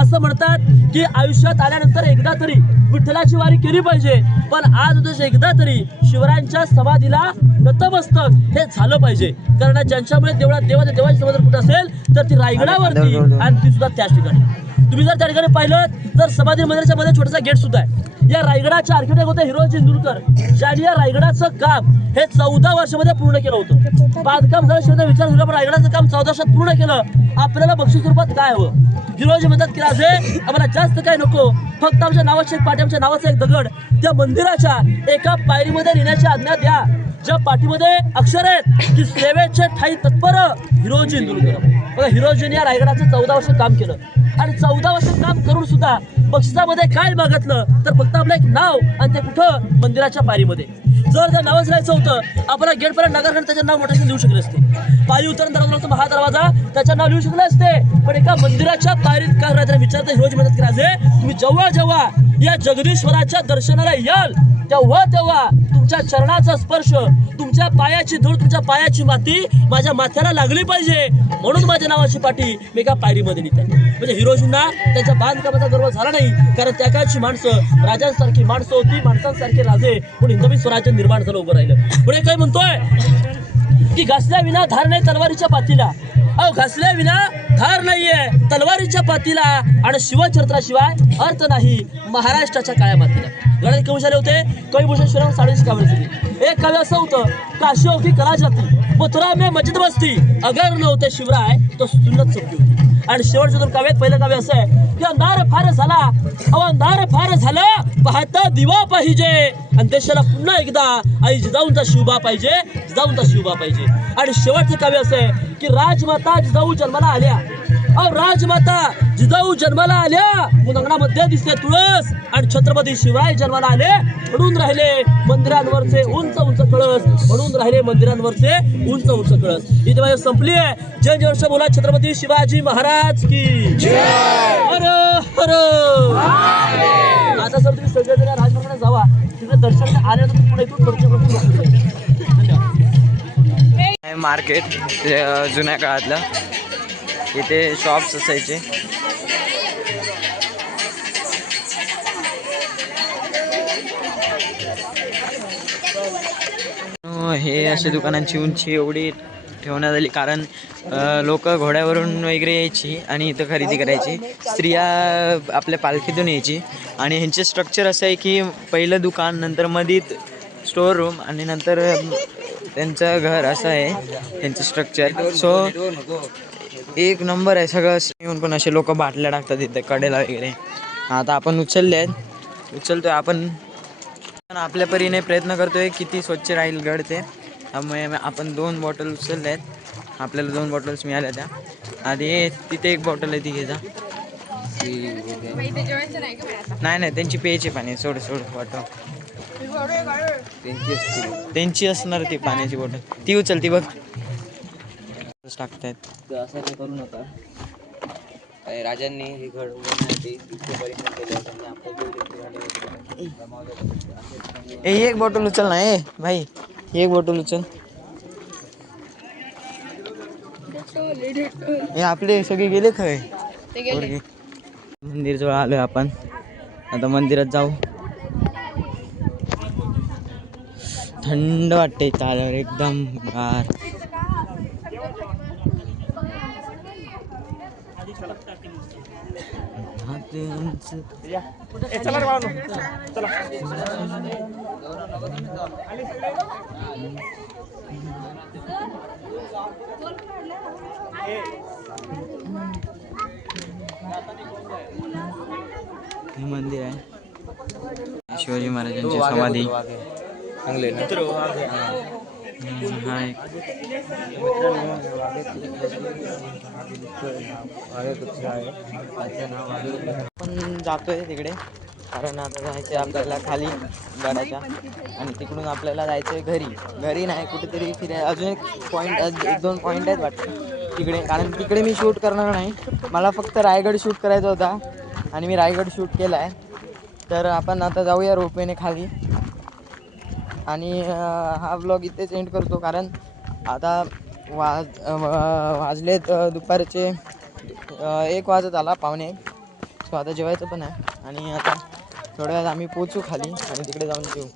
असं म्हणतात की आयुष्यात आल्यानंतर एकदा तरी विठ्ठलाची वारी केली पाहिजे पण आज एकदा तरी शिवरायांच्या समाधीला नतमस्तक हे झालं पाहिजे. कारण ज्यांच्यामुळे देवाची समाधी कुठे असेल तर ती रायगडावरती आणि ती सुद्धा त्याच ठिकाणी. तुम्ही जर त्या ठिकाणी पाहिलं तर समाधी मंदिराच्या मध्ये छोटासा गेट सुद्धा आहे. या रायगडाचे आर्किटेक्ट होते हिरोजी इंदुरकर ज्यांनी या रायगडाचं काम हे 14 वर्षामध्ये पूर्ण केलं होतं. बांधकाम झाल्याशिवाय विचार केला पण रायगडाचं काम 14 वर्षात पूर्ण केलं. आपल्याला बक्षीस रूपात काय हवं हिरोजी म्हणतात की राजे आम्हाला जास्त काय नको फक्त आमच्या नावाची एक पाठी आमच्या नावाचा एक दगड त्या मंदिराच्या एका पायरीमध्ये नेण्याची आज्ञा द्या ज्या पाठीमध्ये अक्षर आहेत की सेवेचे ठाई तत्पर हिरोजी इंदुरकर. बघा हिरोजीने या रायगडाचं 14 वर्ष काम केलं आणि 14 वर्ष काम करून सुद्धा बक्षिसामध्ये काय मागितलं तर फक्त आपलं एक नाव आणि ते कुठं मंदिराच्या पायरीमध्ये. जर त्या नावच राहायचं होतं आपल्याला गेटपर्यंत नगरखंड त्याचं नाव मोठ्याने लिहू शकले असते. पायी उतरून दरवाजा महादरवाजा त्याचं नाव लिहू शकले असते पण एका मंदिराच्या पायरीत काय राहतं विचारता हिरोजी म्हणतात की राजे तुम्ही जेव्हा जेव्हा या जगदीश्वराच्या दर्शनाला याल तेव्हा तेव्हा तुमच्या चरणाचा स्पर्श तुमच्या पायाची धूळ तुमच्या पायाची माती माझ्या माथ्याला लागली पाहिजे म्हणून माझ्या नावाची पाठी मी एका पायरीमध्ये लिहित आहे. म्हणजे हिरोजींना त्यांच्या बांधकामाचा गर्व झाला नाही कारण त्या काळची माणसं राजांसारखी माणसं होती माणसांसारखे राजे म्हणून नवीन स्वराज्य निर्माण झालं उभं राहिलं. पुढे काय म्हणतोय की घासल्या विना धार नाही तलवारीच्या पातीला. अहो घासल्या विना धार नाहीये तलवारीच्या पातीला आणि शिवचरित्राशिवाय अर्थ नाही महाराष्ट्राच्या काळ्या मातीला. गणात कवी झाले होते कविभूषण श्रीराम साडेची काव्य झाली. एक काव्य असं होतं काशी होती कला जाती मथुरा में मस्जिद बसती अगर नव्हते शिवराय तो सुन्नत चौकी होती. आणि शेवटच्या 2 काव्यात पहिलं काव्य असं आहे की अंधार फार झाला अंधार फार झाला पाहता दिवा पाहिजे आणि देशाला पुन्हा एकदा आई जिजाऊंचा शिवबा पाहिजे जिजाऊंचा शिवबा पाहिजे. आणि शेवटचं काव्य असं आहे की राजमाता जिजाऊ जन्माला आल्या राजमाता जिजाऊ जन्माला आल्या म्हणून अंगणामध्ये दिसते तुळस आणि छत्रपती शिवराय जन्माला आले म्हणून राहिले मंदिरांवरचे उंच उंच कळस म्हणून राहिले मंदिरांवरचे उंच उंच कळस. इथे माझी संपली आहे. जय जय वर्ष बोला छत्रपती शिवाजी महाराज की जय. हर हर. आता सर तुम्ही सगळेजण राजभवनात जावा तिकडे दर्शन आल्यानंतर पुढे इथून दर्शन. धन्यवाद. मार्केट जुन्या काळातलं इथे शॉप्स असायचे. हे अशा दुकानांची उंची एवढी ठेवण्यात आली कारण लोक घोड्यावरून वगैरे यायची आणि इथं खरेदी करायची. स्त्रिया आपल्या पालखीतून यायची आणि ह्यांचे स्ट्रक्चर असं आहे की पहिलं दुकान नंतर मधीत स्टोर रूम आणि नंतर त्यांचं घर असं आहे, त्यांचं स्ट्रक्चर. सो एक नंबर आहे सगळं. येऊन पण असे लोक बाटल्या टाकतात तिथे कडेला वगैरे. आता आपण उचलतोय आपण आपल्या परीने प्रयत्न करतोय किती स्वच्छ राहील गड ते. त्यामुळे आपण 2 बॉटल उचलल्या आहेत. आपल्याला 2 बॉटल्स मिळाल्या त्या. आणि तिथे एक बॉटल आहे ती घे जा. नाही त्यांची प्यायची पाणी सोड वाटव. त्यांची असणार ती पाण्याची बॉटल. ती उचल ती बघ टाकतायत. असं काही करू नका. राजांनी हे घड उघडण्यासाठी इतके परिश्रम केले. त्यांनी आपल्या जीव देखील एक बॉटल उचल ना भाई, एक बॉटल उचल. हे आपले सगळे गेले खय. मंदिर जवळ आलोय आपण. आता मंदिरात जाऊ. थंड वाटते चालवर एकदम गार. हे मंदिर आहे शिवाजी महाराजांची समाधी. चांगले ना. हा एक आपण जातोय तिकडे कारण आता जायचं आपल्याला खाली गडाच्या. आणि तिकडून आपल्याला जायचं आहे घरी नाही कुठेतरी फिरायला. अजून एक पॉईंट 1-2 पॉईंट आहेत वाटतं तिकडे. कारण तिकडे मी शूट करणार नाही. मला फक्त रायगड शूट करायचा होता आणि मी रायगड शूट केला आहे. तर आपण आता जाऊया रोपवेने खाली. आणि हा व्लॉग इथेच एंड करतो कारण आता वाजलेत दुपारचे 1 वाजत आला, 1:45. सो आता जेवायचं पण आहे आणि आता थोड्या वेळात आम्ही पोचू खाली आणि तिकडे जाऊन जेवू.